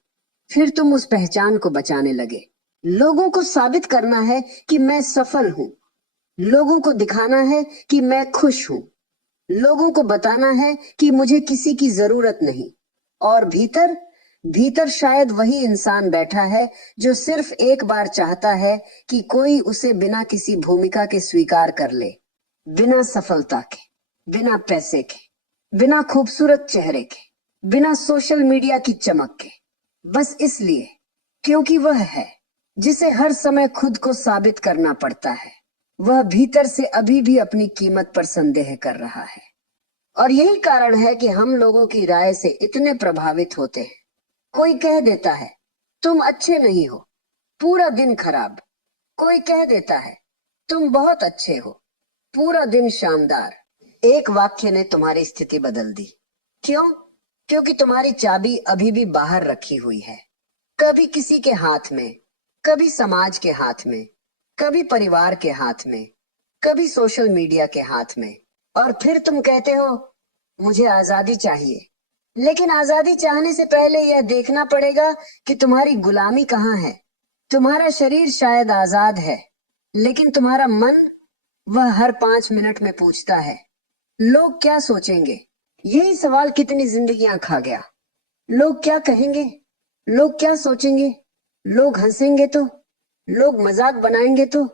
फिर तुम उस पहचान को बचाने लगे। लोगों को साबित करना है कि मैं सफल हूं, लोगों को दिखाना है कि मैं खुश हूं, लोगों को बताना है कि मुझे किसी की जरूरत नहीं। और भीतर भीतर शायद वही इंसान बैठा है जो सिर्फ एक बार चाहता है कि कोई उसे बिना किसी भूमिका के स्वीकार कर ले, बिना सफलता के, बिना पैसे के, बिना खूबसूरत चेहरे के, बिना सोशल मीडिया की चमक के, बस इसलिए क्योंकि वह है जिसे हर समय खुद को साबित करना पड़ता है। वह भीतर से अभी भी अपनी कीमत पर संदेह कर रहा है। और यही कारण है कि हम लोगों की राय से इतने प्रभावित होते हैं। कोई कह देता है तुम अच्छे नहीं हो, पूरा दिन खराब। कोई कह देता है तुम बहुत अच्छे हो, पूरा दिन शानदार। एक वाक्य ने तुम्हारी स्थिति बदल दी। क्यों? क्योंकि तुम्हारी चाबी अभी भी बाहर रखी हुई है, कभी किसी के हाथ में, कभी समाज के हाथ में, कभी परिवार के हाथ में, कभी सोशल मीडिया के हाथ में। और फिर तुम कहते हो मुझे आजादी चाहिए। लेकिन आजादी चाहने से पहले यह देखना पड़ेगा कि तुम्हारी गुलामी कहाँ है। तुम्हारा शरीर शायद आजाद है, लेकिन तुम्हारा मन, वह हर 5 मिनट में पूछता है लोग क्या सोचेंगे। यही सवाल कितनी जिंदगियां खा गया। लोग क्या कहेंगे, लोग क्या सोचेंगे, लोग हंसेंगे तो, लोग मजाक बनाएंगे तो,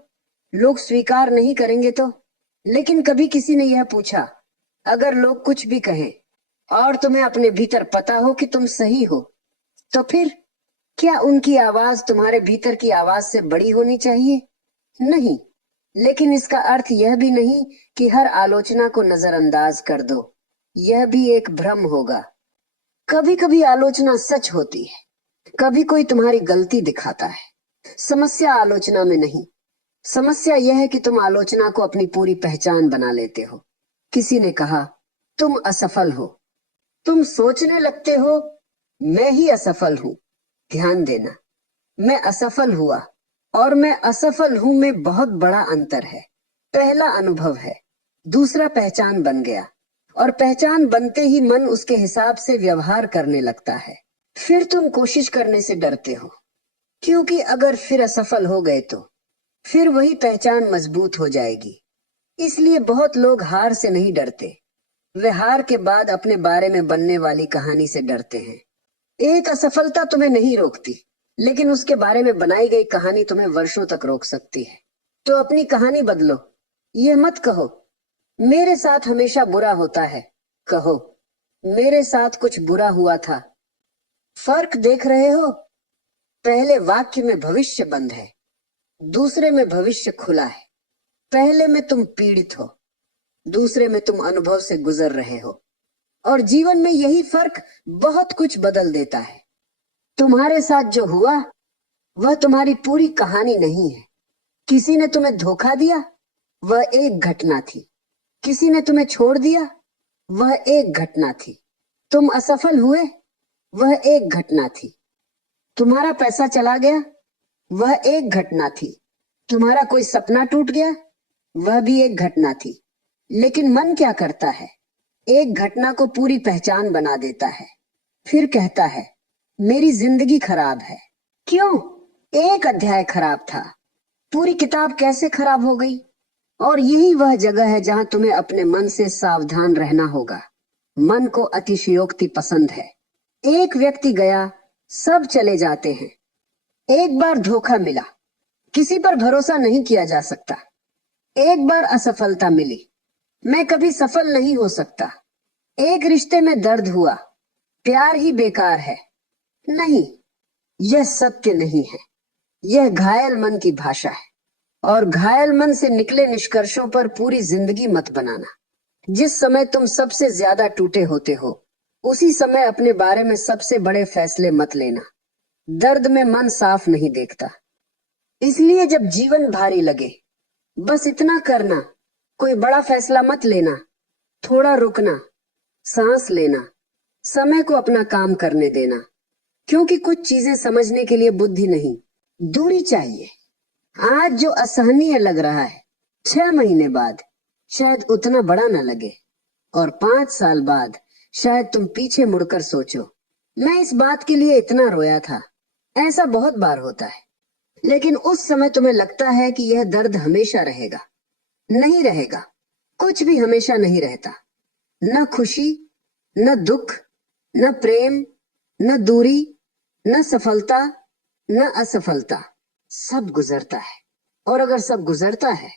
लोग स्वीकार नहीं करेंगे तो। लेकिन कभी किसी ने यह पूछा, अगर लोग कुछ भी कहें और तुम्हें अपने भीतर पता हो कि तुम सही हो, तो फिर क्या उनकी आवाज तुम्हारे भीतर की आवाज से बड़ी होनी चाहिए? नहीं। लेकिन इसका अर्थ यह भी नहीं कि हर आलोचना को नजरअंदाज कर दो। यह भी एक भ्रम होगा। कभी कभी आलोचना सच होती है, कभी कोई तुम्हारी गलती दिखाता है। समस्या आलोचना में नहीं, समस्या यह है कि तुम आलोचना को अपनी पूरी पहचान बना लेते हो। किसी ने कहा तुम असफल हो, तुम सोचने लगते हो मैं ही असफल हूं। ध्यान देना, मैं असफल हुआ और मैं असफल हूं में बहुत बड़ा अंतर है। पहला अनुभव है, दूसरा पहचान बन गया। और पहचान बनते ही मन उसके हिसाब से व्यवहार करने लगता है। फिर तुम कोशिश करने से डरते हो, क्योंकि अगर फिर असफल हो गए तो फिर वही पहचान मजबूत हो जाएगी। इसलिए बहुत लोग हार से नहीं डरते, वे हार के बाद अपने बारे में बनने वाली कहानी से डरते हैं। एक असफलता तुम्हें नहीं रोकती, लेकिन उसके बारे में बनाई गई कहानी तुम्हें वर्षों तक रोक सकती है। तो अपनी कहानी बदलो। ये मत कहो मेरे साथ हमेशा बुरा होता है, कहो मेरे साथ कुछ बुरा हुआ था। फर्क देख रहे हो? पहले वाक्य में भविष्य बंद है, दूसरे में भविष्य खुला है। पहले में तुम पीड़ित हो, दूसरे में तुम अनुभव से गुजर रहे हो। और जीवन में यही फर्क बहुत कुछ बदल देता है। तुम्हारे साथ जो हुआ वह तुम्हारी पूरी कहानी नहीं है। किसी ने तुम्हें धोखा दिया, वह एक घटना थी। किसी ने तुम्हें छोड़ दिया, वह एक घटना थी। तुम असफल हुए, वह एक घटना थी। तुम्हारा पैसा चला गया, वह एक घटना थी। तुम्हारा कोई सपना टूट गया, वह भी एक घटना थी। लेकिन मन क्या करता है? एक घटना को पूरी पहचान बना देता है, फिर कहता है मेरी जिंदगी खराब है। क्यों? एक अध्याय खराब था, पूरी किताब कैसे खराब हो गई? और यही वह जगह है जहां तुम्हें अपने मन से सावधान रहना होगा। मन को अतिशयोक्ति पसंद है। एक व्यक्ति गया, सब चले जाते हैं। एक बार धोखा मिला, किसी पर भरोसा नहीं किया जा सकता। एक बार असफलता मिली, मैं कभी सफल नहीं हो सकता। एक रिश्ते में दर्द हुआ, प्यार ही बेकार है। नहीं, यह सत्य नहीं है। यह घायल मन की भाषा है। और घायल मन से निकले निष्कर्षों पर पूरी जिंदगी मत बनाना। जिस समय तुम सबसे ज्यादा टूटे होते हो, उसी समय अपने बारे में सबसे बड़े फैसले मत लेना। दर्द में मन साफ नहीं देखता। इसलिए जब जीवन भारी लगे, बस इतना करना, कोई बड़ा फैसला मत लेना। थोड़ा रुकना, सांस लेना, समय को अपना काम करने देना। क्योंकि कुछ चीजें समझने के लिए बुद्धि नहीं, दूरी चाहिए। आज जो असहनीय लग रहा है, 6 महीने बाद शायद उतना बड़ा ना लगे। और 5 साल बाद शायद तुम पीछे मुड़कर सोचो, मैं इस बात के लिए इतना रोया था। ऐसा बहुत बार होता है। लेकिन उस समय तुम्हें लगता है कि यह दर्द हमेशा रहेगा। नहीं रहेगा। कुछ भी हमेशा नहीं रहता। न खुशी, न दुख, न प्रेम, न दूरी, न सफलता, न असफलता, सब गुजरता है। और अगर सब गुजरता है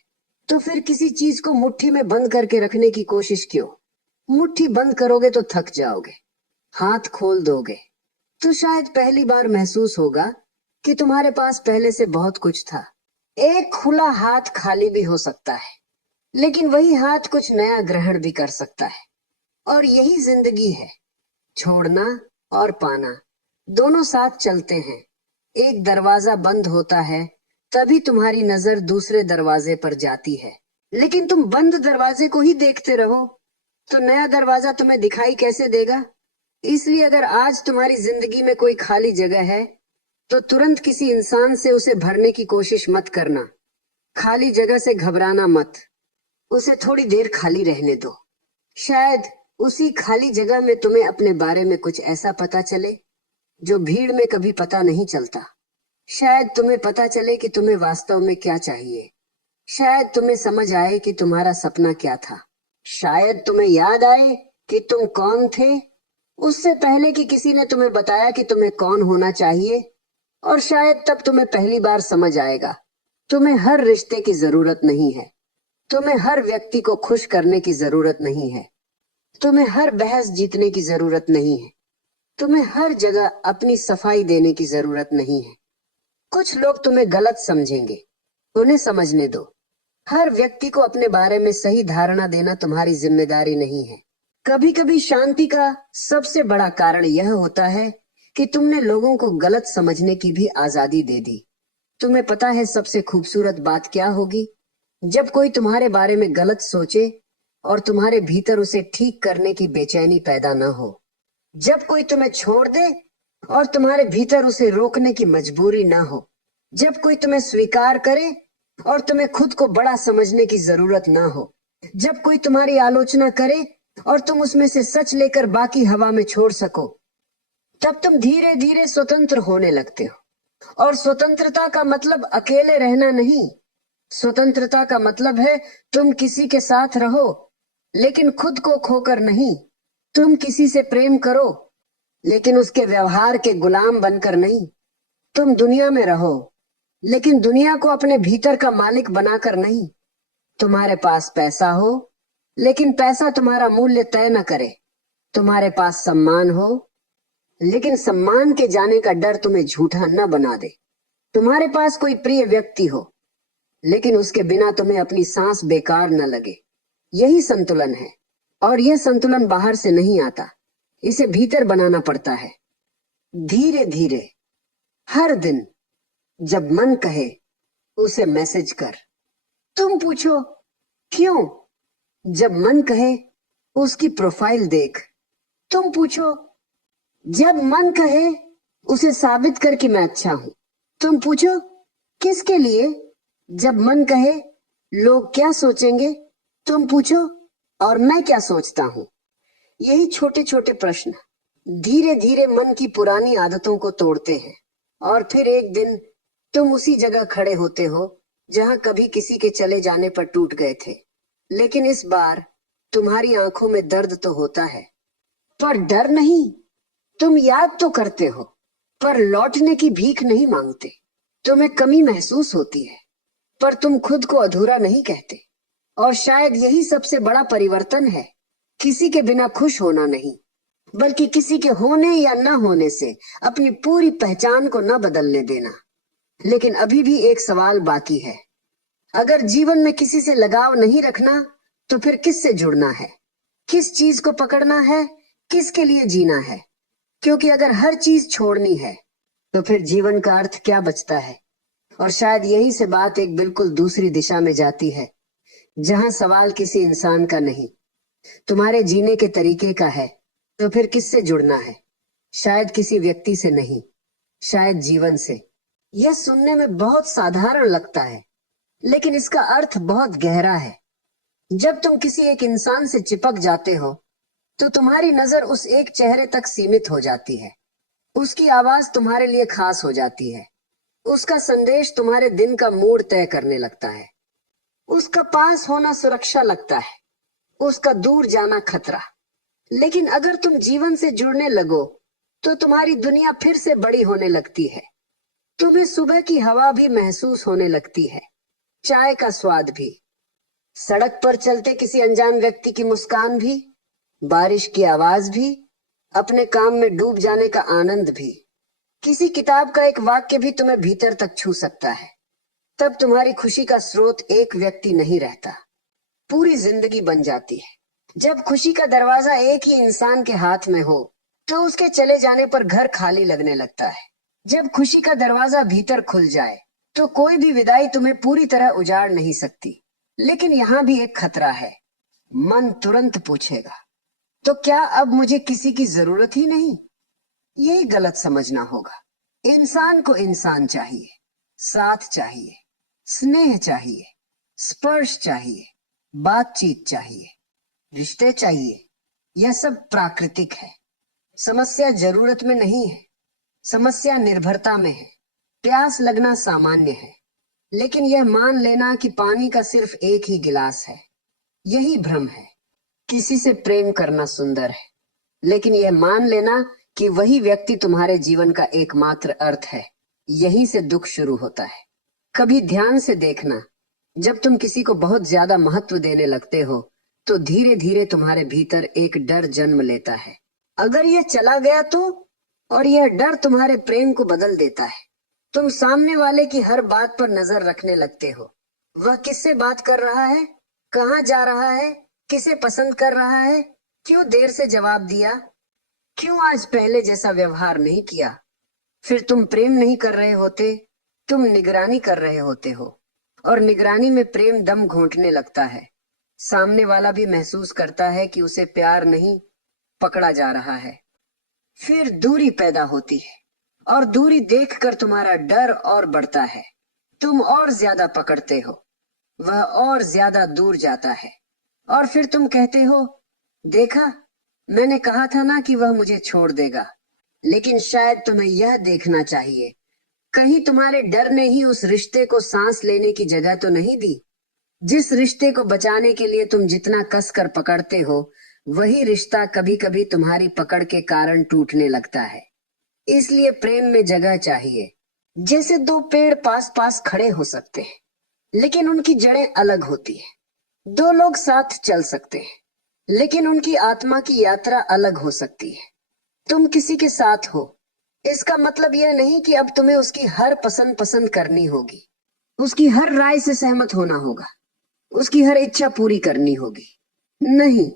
तो फिर किसी चीज को मुट्ठी में बंद करके रखने की कोशिश क्यों? मुट्ठी बंद करोगे तो थक जाओगे, हाथ खोल दोगे तो शायद पहली बार महसूस होगा कि तुम्हारे पास पहले से बहुत कुछ था। एक खुला हाथ खाली भी हो सकता है, लेकिन वही हाथ कुछ नया ग्रहण भी कर सकता है। और यही जिंदगी है, छोड़ना और पाना दोनों साथ चलते हैं। एक दरवाजा बंद होता है तभी तुम्हारी नजर दूसरे दरवाजे पर जाती है, लेकिन तुम बंद दरवाजे को ही देखते रहो तो नया दरवाजा तुम्हें दिखाई कैसे देगा? इसलिए अगर आज तुम्हारी जिंदगी में कोई खाली जगह है तो तुरंत किसी इंसान से उसे भरने की कोशिश मत करना। खाली जगह से घबराना मत, उसे थोड़ी देर खाली रहने दो। शायद उसी खाली जगह में तुम्हें अपने बारे में कुछ ऐसा पता चले जो भीड़ में कभी पता नहीं चलता। शायद तुम्हें पता चले कि तुम्हें वास्तव में क्या चाहिए। शायद तुम्हें समझ आए कि तुम्हारा सपना क्या था। शायद तुम्हें याद आए कि तुम कौन थे उससे पहले कि किसी ने तुम्हें बताया कि तुम्हें कौन होना चाहिए। और शायद तब तुम्हें पहली बार समझ आएगा, तुम्हें हर रिश्ते की जरूरत नहीं है, तुम्हें हर व्यक्ति को खुश करने की जरूरत नहीं है, तुम्हें हर बहस जीतने की जरूरत नहीं है, तुम्हें हर जगह अपनी सफाई देने की जरूरत नहीं है। कुछ लोग तुम्हें गलत समझेंगे, उन्हें समझने दो। हर व्यक्ति को अपने बारे में सही धारणा देना तुम्हारी जिम्मेदारी नहीं है। कभी कभी शांति का सबसे बड़ा कारण यह होता है कि तुमने लोगों को गलत समझने की भी आजादी दे दी। तुम्हें पता है सबसे खूबसूरत बात क्या होगी? जब कोई तुम्हारे बारे में गलत सोचे और तुम्हारे भीतर उसे ठीक करने की बेचैनी पैदा न हो। जब कोई तुम्हें छोड़ दे और तुम्हारे भीतर उसे रोकने की मजबूरी न हो। जब कोई तुम्हें स्वीकार करे और तुम्हें खुद को बड़ा समझने की जरूरत ना हो। जब कोई तुम्हारी आलोचना करे और तुम उसमें से सच लेकर बाकी हवा में छोड़ सको, तब तुम धीरे धीरे स्वतंत्र होने लगते हो। और स्वतंत्रता का मतलब अकेले रहना नहीं। स्वतंत्रता का मतलब है तुम किसी के साथ रहो लेकिन खुद को खोकर नहीं। तुम किसी से प्रेम करो लेकिन उसके व्यवहार के गुलाम बनकर नहीं। तुम दुनिया में रहो लेकिन दुनिया को अपने भीतर का मालिक बनाकर नहीं। तुम्हारे पास पैसा हो लेकिन पैसा तुम्हारा मूल्य तय न करे। तुम्हारे पास सम्मान हो लेकिन सम्मान के जाने का डर तुम्हें झूठा न बना दे। तुम्हारे पास कोई प्रिय व्यक्ति हो लेकिन उसके बिना तुम्हें अपनी सांस बेकार न लगे। यही संतुलन है। और यह संतुलन बाहर से नहीं आता, इसे भीतर बनाना पड़ता है। धीरे धीरे, हर दिन जब मन कहे उसे मैसेज कर। तुम पूछो क्यों? जब मन कहे उसकी प्रोफाइल देख। तुम पूछो जब मन कहे उसे साबित कर कि मैं अच्छा हूं। तुम पूछो किसके लिए? जब मन कहे लोग क्या सोचेंगे। तुम पूछो और मैं क्या सोचता हूं। यही छोटे छोटे प्रश्न धीरे धीरे मन की पुरानी आदतों को तोड़ते हैं। और फिर एक दिन तुम उसी जगह खड़े होते हो जहां कभी किसी के चले जाने पर टूट गए थे। लेकिन इस बार तुम्हारी आंखों में दर्द तो होता है, पर डर नहीं। तुम याद तो करते हो, पर लौटने की भीख नहीं मांगते। तुम्हें कमी महसूस होती है, पर तुम खुद को अधूरा नहीं कहते। और शायद यही सबसे बड़ा परिवर्तन है। किसी के बिना खुश होना नहीं, बल्कि किसी के होने या न होने से अपनी पूरी पहचान को न बदलने देना। लेकिन अभी भी एक सवाल बाकी है। अगर जीवन में किसी से लगाव नहीं रखना तो फिर किससे जुड़ना है? किस चीज को पकड़ना है? किसके लिए जीना है? क्योंकि अगर हर चीज छोड़नी है तो फिर जीवन का अर्थ क्या बचता है? और शायद यही से बात एक बिल्कुल दूसरी दिशा में जाती है, जहां सवाल किसी इंसान का नहीं, तुम्हारे जीने के तरीके का है। तो फिर किससे जुड़ना है? शायद किसी व्यक्ति से नहीं, शायद जीवन से। यह सुनने में बहुत साधारण लगता है, लेकिन इसका अर्थ बहुत गहरा है। जब तुम किसी एक इंसान से चिपक जाते हो तो तुम्हारी नजर उस एक चेहरे तक सीमित हो जाती है। उसकी आवाज तुम्हारे लिए खास हो जाती है। उसका संदेश तुम्हारे दिन का मूड तय करने लगता है। उसका पास होना सुरक्षा लगता है, उसका दूर जाना खतरा। लेकिन अगर तुम जीवन से जुड़ने लगो तो तुम्हारी दुनिया फिर से बड़ी होने लगती है। तुम्हें सुबह की हवा भी महसूस होने लगती है, चाय का स्वाद भी, सड़क पर चलते किसी अनजान व्यक्ति की मुस्कान भी, बारिश की आवाज भी, अपने काम में डूब जाने का आनंद भी। किसी किताब का एक वाक्य भी तुम्हें भीतर तक छू सकता है। तब तुम्हारी खुशी का स्रोत एक व्यक्ति नहीं रहता, पूरी जिंदगी बन जाती है। जब खुशी का दरवाजा एक ही इंसान के हाथ में हो तो उसके चले जाने पर घर खाली लगने लगता है। जब खुशी का दरवाजा भीतर खुल जाए तो कोई भी विदाई तुम्हें पूरी तरह उजाड़ नहीं सकती। लेकिन यहाँ भी एक खतरा है। मन तुरंत पूछेगा, तो क्या अब मुझे किसी की जरूरत ही नहीं? यही गलत समझना होगा। इंसान को इंसान चाहिए, साथ चाहिए, स्नेह चाहिए, स्पर्श चाहिए, बातचीत चाहिए, रिश्ते चाहिए। यह सब प्राकृतिक है। समस्या जरूरत में नहीं है, समस्या निर्भरता में है। प्यास लगना सामान्य है, लेकिन यह मान लेना कि पानी का सिर्फ एक ही गिलास है, यही भ्रम है। किसी से प्रेम करना सुंदर है, लेकिन यह मान लेना कि वही व्यक्ति तुम्हारे जीवन का एकमात्र अर्थ है, यहीं से दुख शुरू होता है। कभी ध्यान से देखना, जब तुम किसी को बहुत ज्यादा महत्व देने लगते हो तो धीरे धीरे तुम्हारे भीतर एक डर जन्म लेता है। अगर यह चला गया तो? और यह डर तुम्हारे प्रेम को बदल देता है। तुम सामने वाले की हर बात पर नजर रखने लगते हो। वह किससे बात कर रहा है, कहाँ जा रहा है, किसे पसंद कर रहा है, क्यों देर से जवाब दिया, क्यों आज पहले जैसा व्यवहार नहीं किया। फिर तुम प्रेम नहीं कर रहे होते, तुम निगरानी कर रहे होते हो। और निगरानी में प्रेम दम घोंटने लगता है। सामने वाला भी महसूस करता है कि उसे प्यार नहीं, पकड़ा जा रहा है। फिर दूरी पैदा होती है, और दूरी देखकर तुम्हारा डर और बढ़ता है। तुम और ज्यादा पकड़ते हो, वह और ज्यादा दूर जाता है। और फिर तुम कहते हो, देखा, मैंने कहा था ना कि वह मुझे छोड़ देगा। लेकिन शायद तुम्हें यह देखना चाहिए, कहीं तुम्हारे डर ने ही उस रिश्ते को सांस लेने की जगह तो नहीं दी। जिस रिश्ते को बचाने के लिए तुम जितना कसकर पकड़ते हो, वही रिश्ता कभी कभी तुम्हारी पकड़ के कारण टूटने लगता है। इसलिए प्रेम में जगह चाहिए। जैसे दो पेड़ पास पास खड़े हो सकते हैं, लेकिन उनकी जड़ें अलग होती है। दो लोग साथ चल सकते हैं, लेकिन उनकी आत्मा की यात्रा अलग हो सकती है। तुम किसी के साथ हो, इसका मतलब यह नहीं कि अब तुम्हें उसकी हर पसंद करनी होगी, उसकी हर राय से सहमत होना होगा, उसकी हर इच्छा पूरी करनी होगी। नहीं,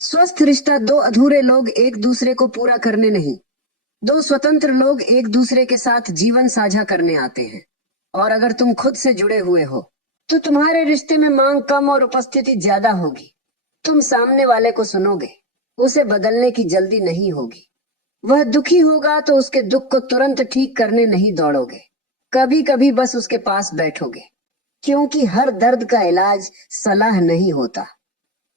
स्वस्थ रिश्ता दो अधूरे लोग एक दूसरे को पूरा करने नहीं, दो स्वतंत्र लोग एक दूसरे के साथ जीवन साझा करने आते हैं। और अगर तुम खुद से जुड़े हुए हो तो तुम्हारे रिश्ते में मांग कम और उपस्थिति ज्यादा होगी। तुम सामने वाले को सुनोगे, उसे बदलने की जल्दी नहीं होगी। वह दुखी होगा तो उसके दुख को तुरंत ठीक करने नहीं दौड़ोगे, कभी कभी बस उसके पास बैठोगे, क्योंकि हर दर्द का इलाज सलाह नहीं होता।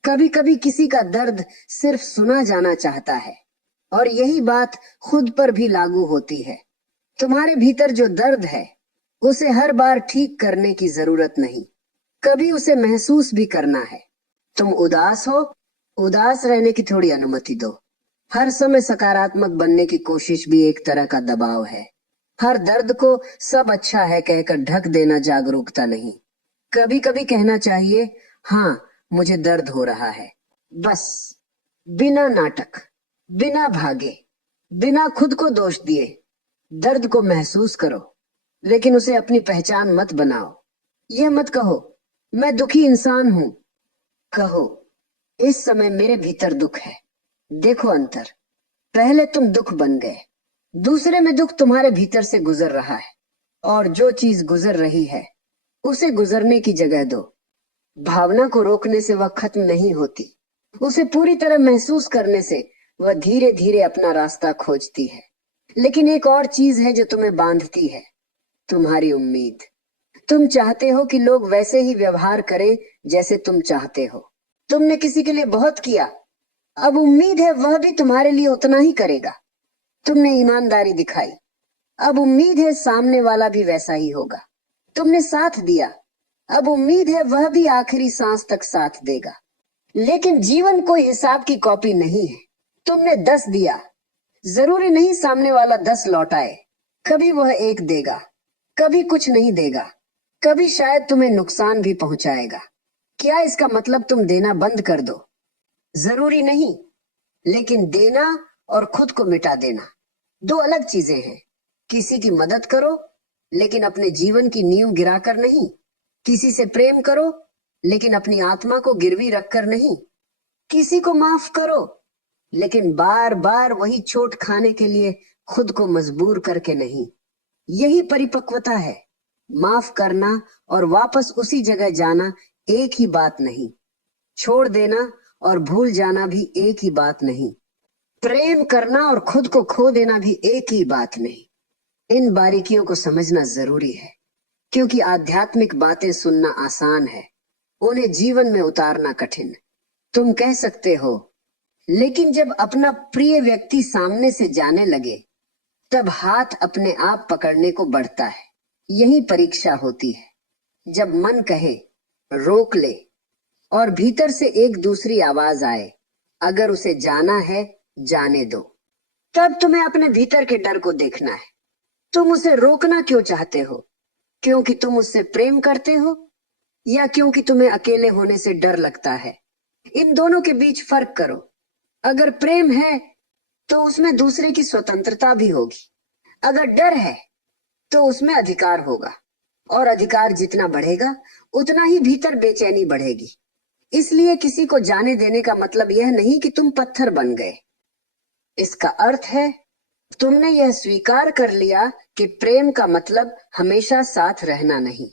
कभी कभी किसी का दर्द सिर्फ सुना जाना चाहता है, और यही बात खुद पर भी लागू होती है। तुम्हारे भीतर जो दर्द है, उसे हर बार ठीक करने की जरूरत नहीं, कभी उसे महसूस भी करना है। तुम उदास हो, उदास रहने की थोड़ी अनुमति दो। हर समय सकारात्मक बनने की कोशिश भी एक तरह का दबाव है। हर दर्द को सब अच्छा है कहकर ढक देना जागरूकता नहीं। कभी कभी कहना चाहिए, हाँ मुझे दर्द हो रहा है, बस, बिना नाटक, बिना भागे, बिना खुद को दोष दिए। दर्द को महसूस करो, लेकिन उसे अपनी पहचान मत बनाओ। यह मत कहो, मैं दुखी इंसान हूं। कहो, इस समय मेरे भीतर दुख है। देखो अंतर, पहले तुम दुख बन गए, दूसरे में दुख तुम्हारे भीतर से गुजर रहा है। और जो चीज गुजर रही है, उसे गुजरने की जगह दो। भावना को रोकने से वह खत्म नहीं होती, उसे पूरी तरह महसूस करने से वह धीरे धीरे अपना रास्ता खोजती है। लेकिन एक और चीज है जो तुम्हें बांधती है, तुम्हारी उम्मीद। तुम चाहते हो कि लोग वैसे ही व्यवहार करें जैसे तुम चाहते हो। तुमने किसी के लिए बहुत किया, अब उम्मीद है वह भी तुम्हारे लिए उतना ही करेगा। तुमने ईमानदारी दिखाई, अब उम्मीद है सामने वाला भी वैसा ही होगा। तुमने साथ दिया, अब उम्मीद है वह भी आखिरी सांस तक साथ देगा। लेकिन जीवन कोई हिसाब की कॉपी नहीं है। तुमने 10 दिया, जरूरी नहीं सामने वाला 10 लौटाए। कभी वह 1 देगा, कभी कुछ नहीं देगा, कभी शायद तुम्हें नुकसान भी पहुंचाएगा। क्या इसका मतलब तुम देना बंद कर दो? जरूरी नहीं, लेकिन देना और खुद को मिटा देना 2 अलग चीजें हैं। किसी की मदद करो, लेकिन अपने जीवन की नींव गिराकर नहीं। किसी से प्रेम करो, लेकिन अपनी आत्मा को गिरवी रखकर नहीं। किसी को माफ करो, लेकिन बार बार वही चोट खाने के लिए खुद को मजबूर करके नहीं। यही परिपक्वता है। माफ करना और वापस उसी जगह जाना एक ही बात नहीं। छोड़ देना और भूल जाना भी एक ही बात नहीं। प्रेम करना और खुद को खो देना भी एक ही बात नहीं। इन बारीकियों को समझना जरूरी है, क्योंकि आध्यात्मिक बातें सुनना आसान है, उन्हें जीवन में उतारना कठिन। तुम कह सकते हो, लेकिन जब अपना प्रिय व्यक्ति सामने से जाने लगे, तब हाथ अपने आप पकड़ने को बढ़ता है। यही परीक्षा होती है। जब मन कहे रोक ले, और भीतर से एक दूसरी आवाज आए, अगर उसे जाना है जाने दो, तब तुम्हें अपने भीतर के डर को देखना है। तुम उसे रोकना क्यों चाहते हो? क्योंकि तुम उससे प्रेम करते हो, या क्योंकि तुम्हें अकेले होने से डर लगता है? इन दोनों के बीच फर्क करो। अगर प्रेम है तो उसमें दूसरे की स्वतंत्रता भी होगी। अगर डर है तो उसमें अधिकार होगा, और अधिकार जितना बढ़ेगा उतना ही भीतर बेचैनी बढ़ेगी। इसलिए किसी को जाने देने का मतलब यह नहीं कि तुम पत्थर बन गए। इसका अर्थ है तुमने यह स्वीकार कर लिया कि प्रेम का मतलब हमेशा साथ रहना नहीं।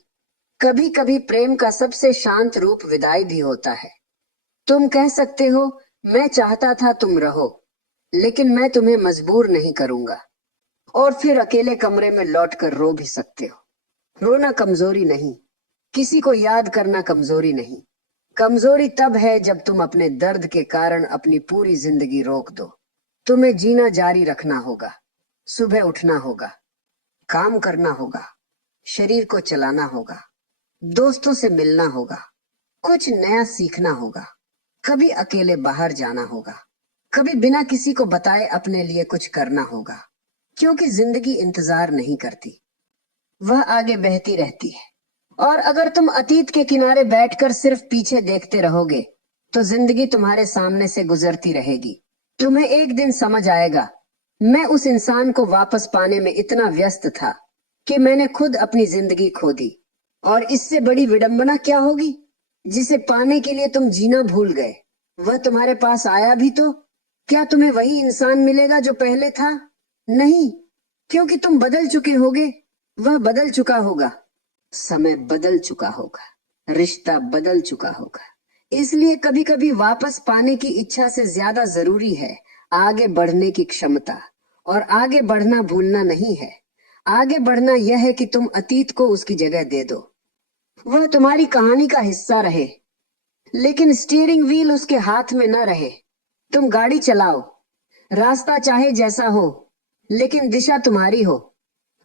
कभी कभी प्रेम का सबसे शांत रूप विदाई भी होता है। तुम कह सकते हो, मैं चाहता था तुम रहो, लेकिन मैं तुम्हें मजबूर नहीं करूंगा। और फिर अकेले कमरे में लौटकर रो भी सकते हो। रोना कमजोरी नहीं, किसी को याद करना कमजोरी नहीं। कमजोरी तब है जब तुम अपने दर्द के कारण अपनी पूरी जिंदगी रोक दो। तुम्हें जीना जारी रखना होगा, सुबह उठना होगा, काम करना होगा, शरीर को चलाना होगा, दोस्तों से मिलना होगा, कुछ नया सीखना होगा, कभी अकेले बाहर जाना होगा, कभी बिना किसी को बताए अपने लिए कुछ करना होगा। क्योंकि जिंदगी इंतजार नहीं करती, वह आगे बहती रहती है। और अगर तुम अतीत के किनारे बैठकर सिर्फ पीछे देखते रहोगे, तो जिंदगी तुम्हारे सामने से गुजरती रहेगी। तुम्हें एक दिन समझ आएगा, मैं उस इंसान को वापस पाने में इतना व्यस्त था कि मैंने खुद अपनी जिंदगी खो दी। और इससे बड़ी विडंबना क्या होगी? जिसे पाने के लिए तुम जीना भूल गए, वह तुम्हारे पास आया भी तो क्या तुम्हें वही इंसान मिलेगा जो पहले था? नहीं, क्योंकि तुम बदल चुके होगे, वह बदल चुका होगा, समय बदल चुका होगा, रिश्ता बदल चुका होगा। इसलिए कभी कभी वापस पाने की इच्छा से ज्यादा जरूरी है आगे बढ़ने की क्षमता। और आगे बढ़ना भूलना नहीं है। आगे बढ़ना यह है कि तुम अतीत को उसकी जगह दे दो। वह तुम्हारी कहानी का हिस्सा रहे, लेकिन स्टीयरिंग व्हील उसके हाथ में न रहे। तुम गाड़ी चलाओ, रास्ता चाहे जैसा हो, लेकिन दिशा तुम्हारी हो।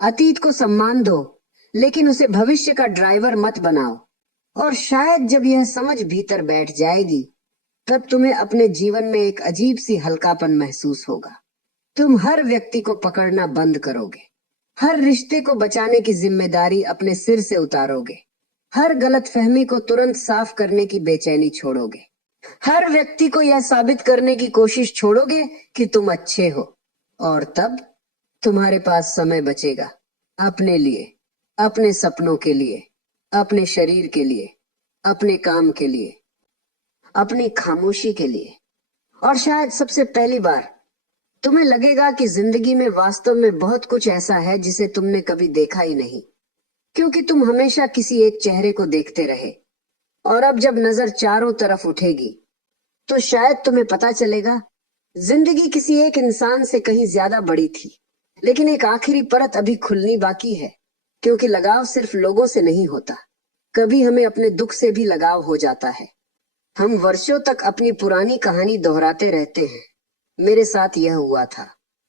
अतीत को सम्मान दो, लेकिन उसे भविष्य का ड्राइवर मत बनाओ। और शायद जब यह समझ भीतर बैठ जाएगी, तब तुम्हें अपने जीवन में एक अजीब सी हल्कापन महसूस होगा। तुम हर व्यक्ति को पकड़ना बंद करोगे, हर रिश्ते को बचाने की जिम्मेदारी अपने सिर से उतारोगे, हर गलतफहमी को तुरंत साफ करने की बेचैनी छोड़ोगे, हर व्यक्ति को यह साबित करने की कोशिश छोड़ोगे कि तुम अच्छे हो। और तब तुम्हारे पास समय बचेगा अपने लिए, अपने सपनों के लिए, अपने शरीर के लिए, अपने काम के लिए, अपनी खामोशी के लिए। और शायद सबसे पहली बार तुम्हें लगेगा कि जिंदगी में वास्तव में बहुत कुछ ऐसा है जिसे तुमने कभी देखा ही नहीं, क्योंकि तुम हमेशा किसी एक चेहरे को देखते रहे। और अब जब नजर चारों तरफ उठेगी, तो शायद तुम्हें पता चलेगा जिंदगी किसी एक इंसान से कहीं ज्यादा बड़ी थी। लेकिन एक आखिरी परत अभी खुलनी बाकी है, क्योंकि लगाव सिर्फ लोगों से नहीं होता, कभी हमें अपने दुख से भी लगाव हो जाता है। हम वर्षों तक अपनी पुरानी कहानी दोहराते रहते हैं। मेरे साथ यह हुआ था,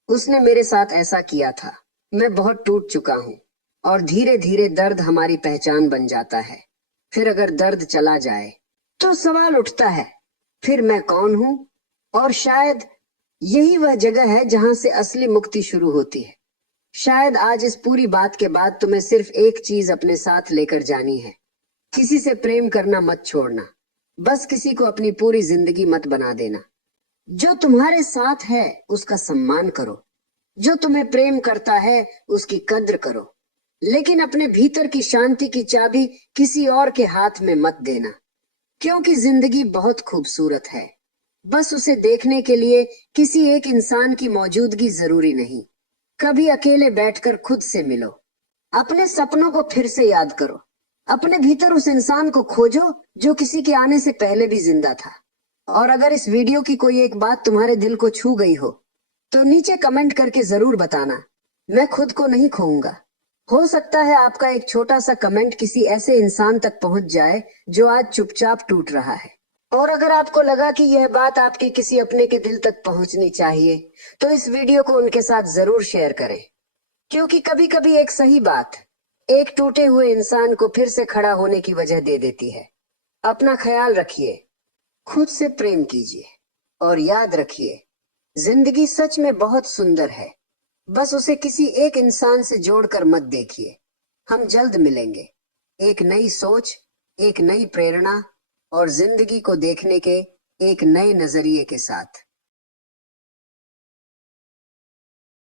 उसने मेरे साथ ऐसा किया था, मैं बहुत टूट चुका हूँ। और धीरे धीरे दर्द हमारी पहचान बन जाता है। फिर अगर दर्द चला जाए, तो सवाल उठता है, फिर मैं कौन हूं? और शायद यही वह जगह है जहां से असली मुक्ति शुरू होती है। शायद आज इस पूरी बात के बाद तुम्हें सिर्फ एक चीज अपने साथ लेकर जानी है। किसी से प्रेम करना मत छोड़ना। बस किसी को अपनी पूरी जिंदगी मत बना देना। जो तुम्हारे साथ है उसका सम्मान करो। जो तुम्हें प्रेम करता है उसकी कद्र करो। लेकिन अपने भीतर की शांति की चाबी किसी और के हाथ में मत देना। क्योंकि जिंदगी बहुत खूबसूरत है। बस उसे देखने के लिए किसी एक इंसान की मौजूदगी जरूरी नहीं। कभी अकेले बैठकर खुद से मिलो। अपने सपनों को फिर से याद करो। अपने भीतर उस इंसान को खोजो जो किसी के आने से पहले भी जिंदा था। और अगर इस वीडियो की कोई एक बात तुम्हारे दिल को छू गई हो तो नीचे कमेंट करके जरूर बताना। मैं खुद को नहीं खोऊंगा। हो सकता है आपका एक छोटा सा कमेंट किसी ऐसे इंसान तक पहुंच जाए जो आज चुपचाप टूट रहा है। और अगर आपको लगा कि यह बात आपके किसी अपने के दिल तक पहुंचनी चाहिए तो इस वीडियो को उनके साथ जरूर शेयर करें। क्योंकि कभी कभी एक सही बात एक टूटे हुए इंसान को फिर से खड़ा होने की वजह दे देती है। अपना ख्याल रखिए। खुद से प्रेम कीजिए। और याद रखिए, जिंदगी सच में बहुत सुंदर है। बस उसे किसी एक इंसान से जोड़कर मत देखिए। हम जल्द मिलेंगे, एक नई सोच, एक नई प्रेरणा और जिंदगी को देखने के एक नए नजरिए के साथ।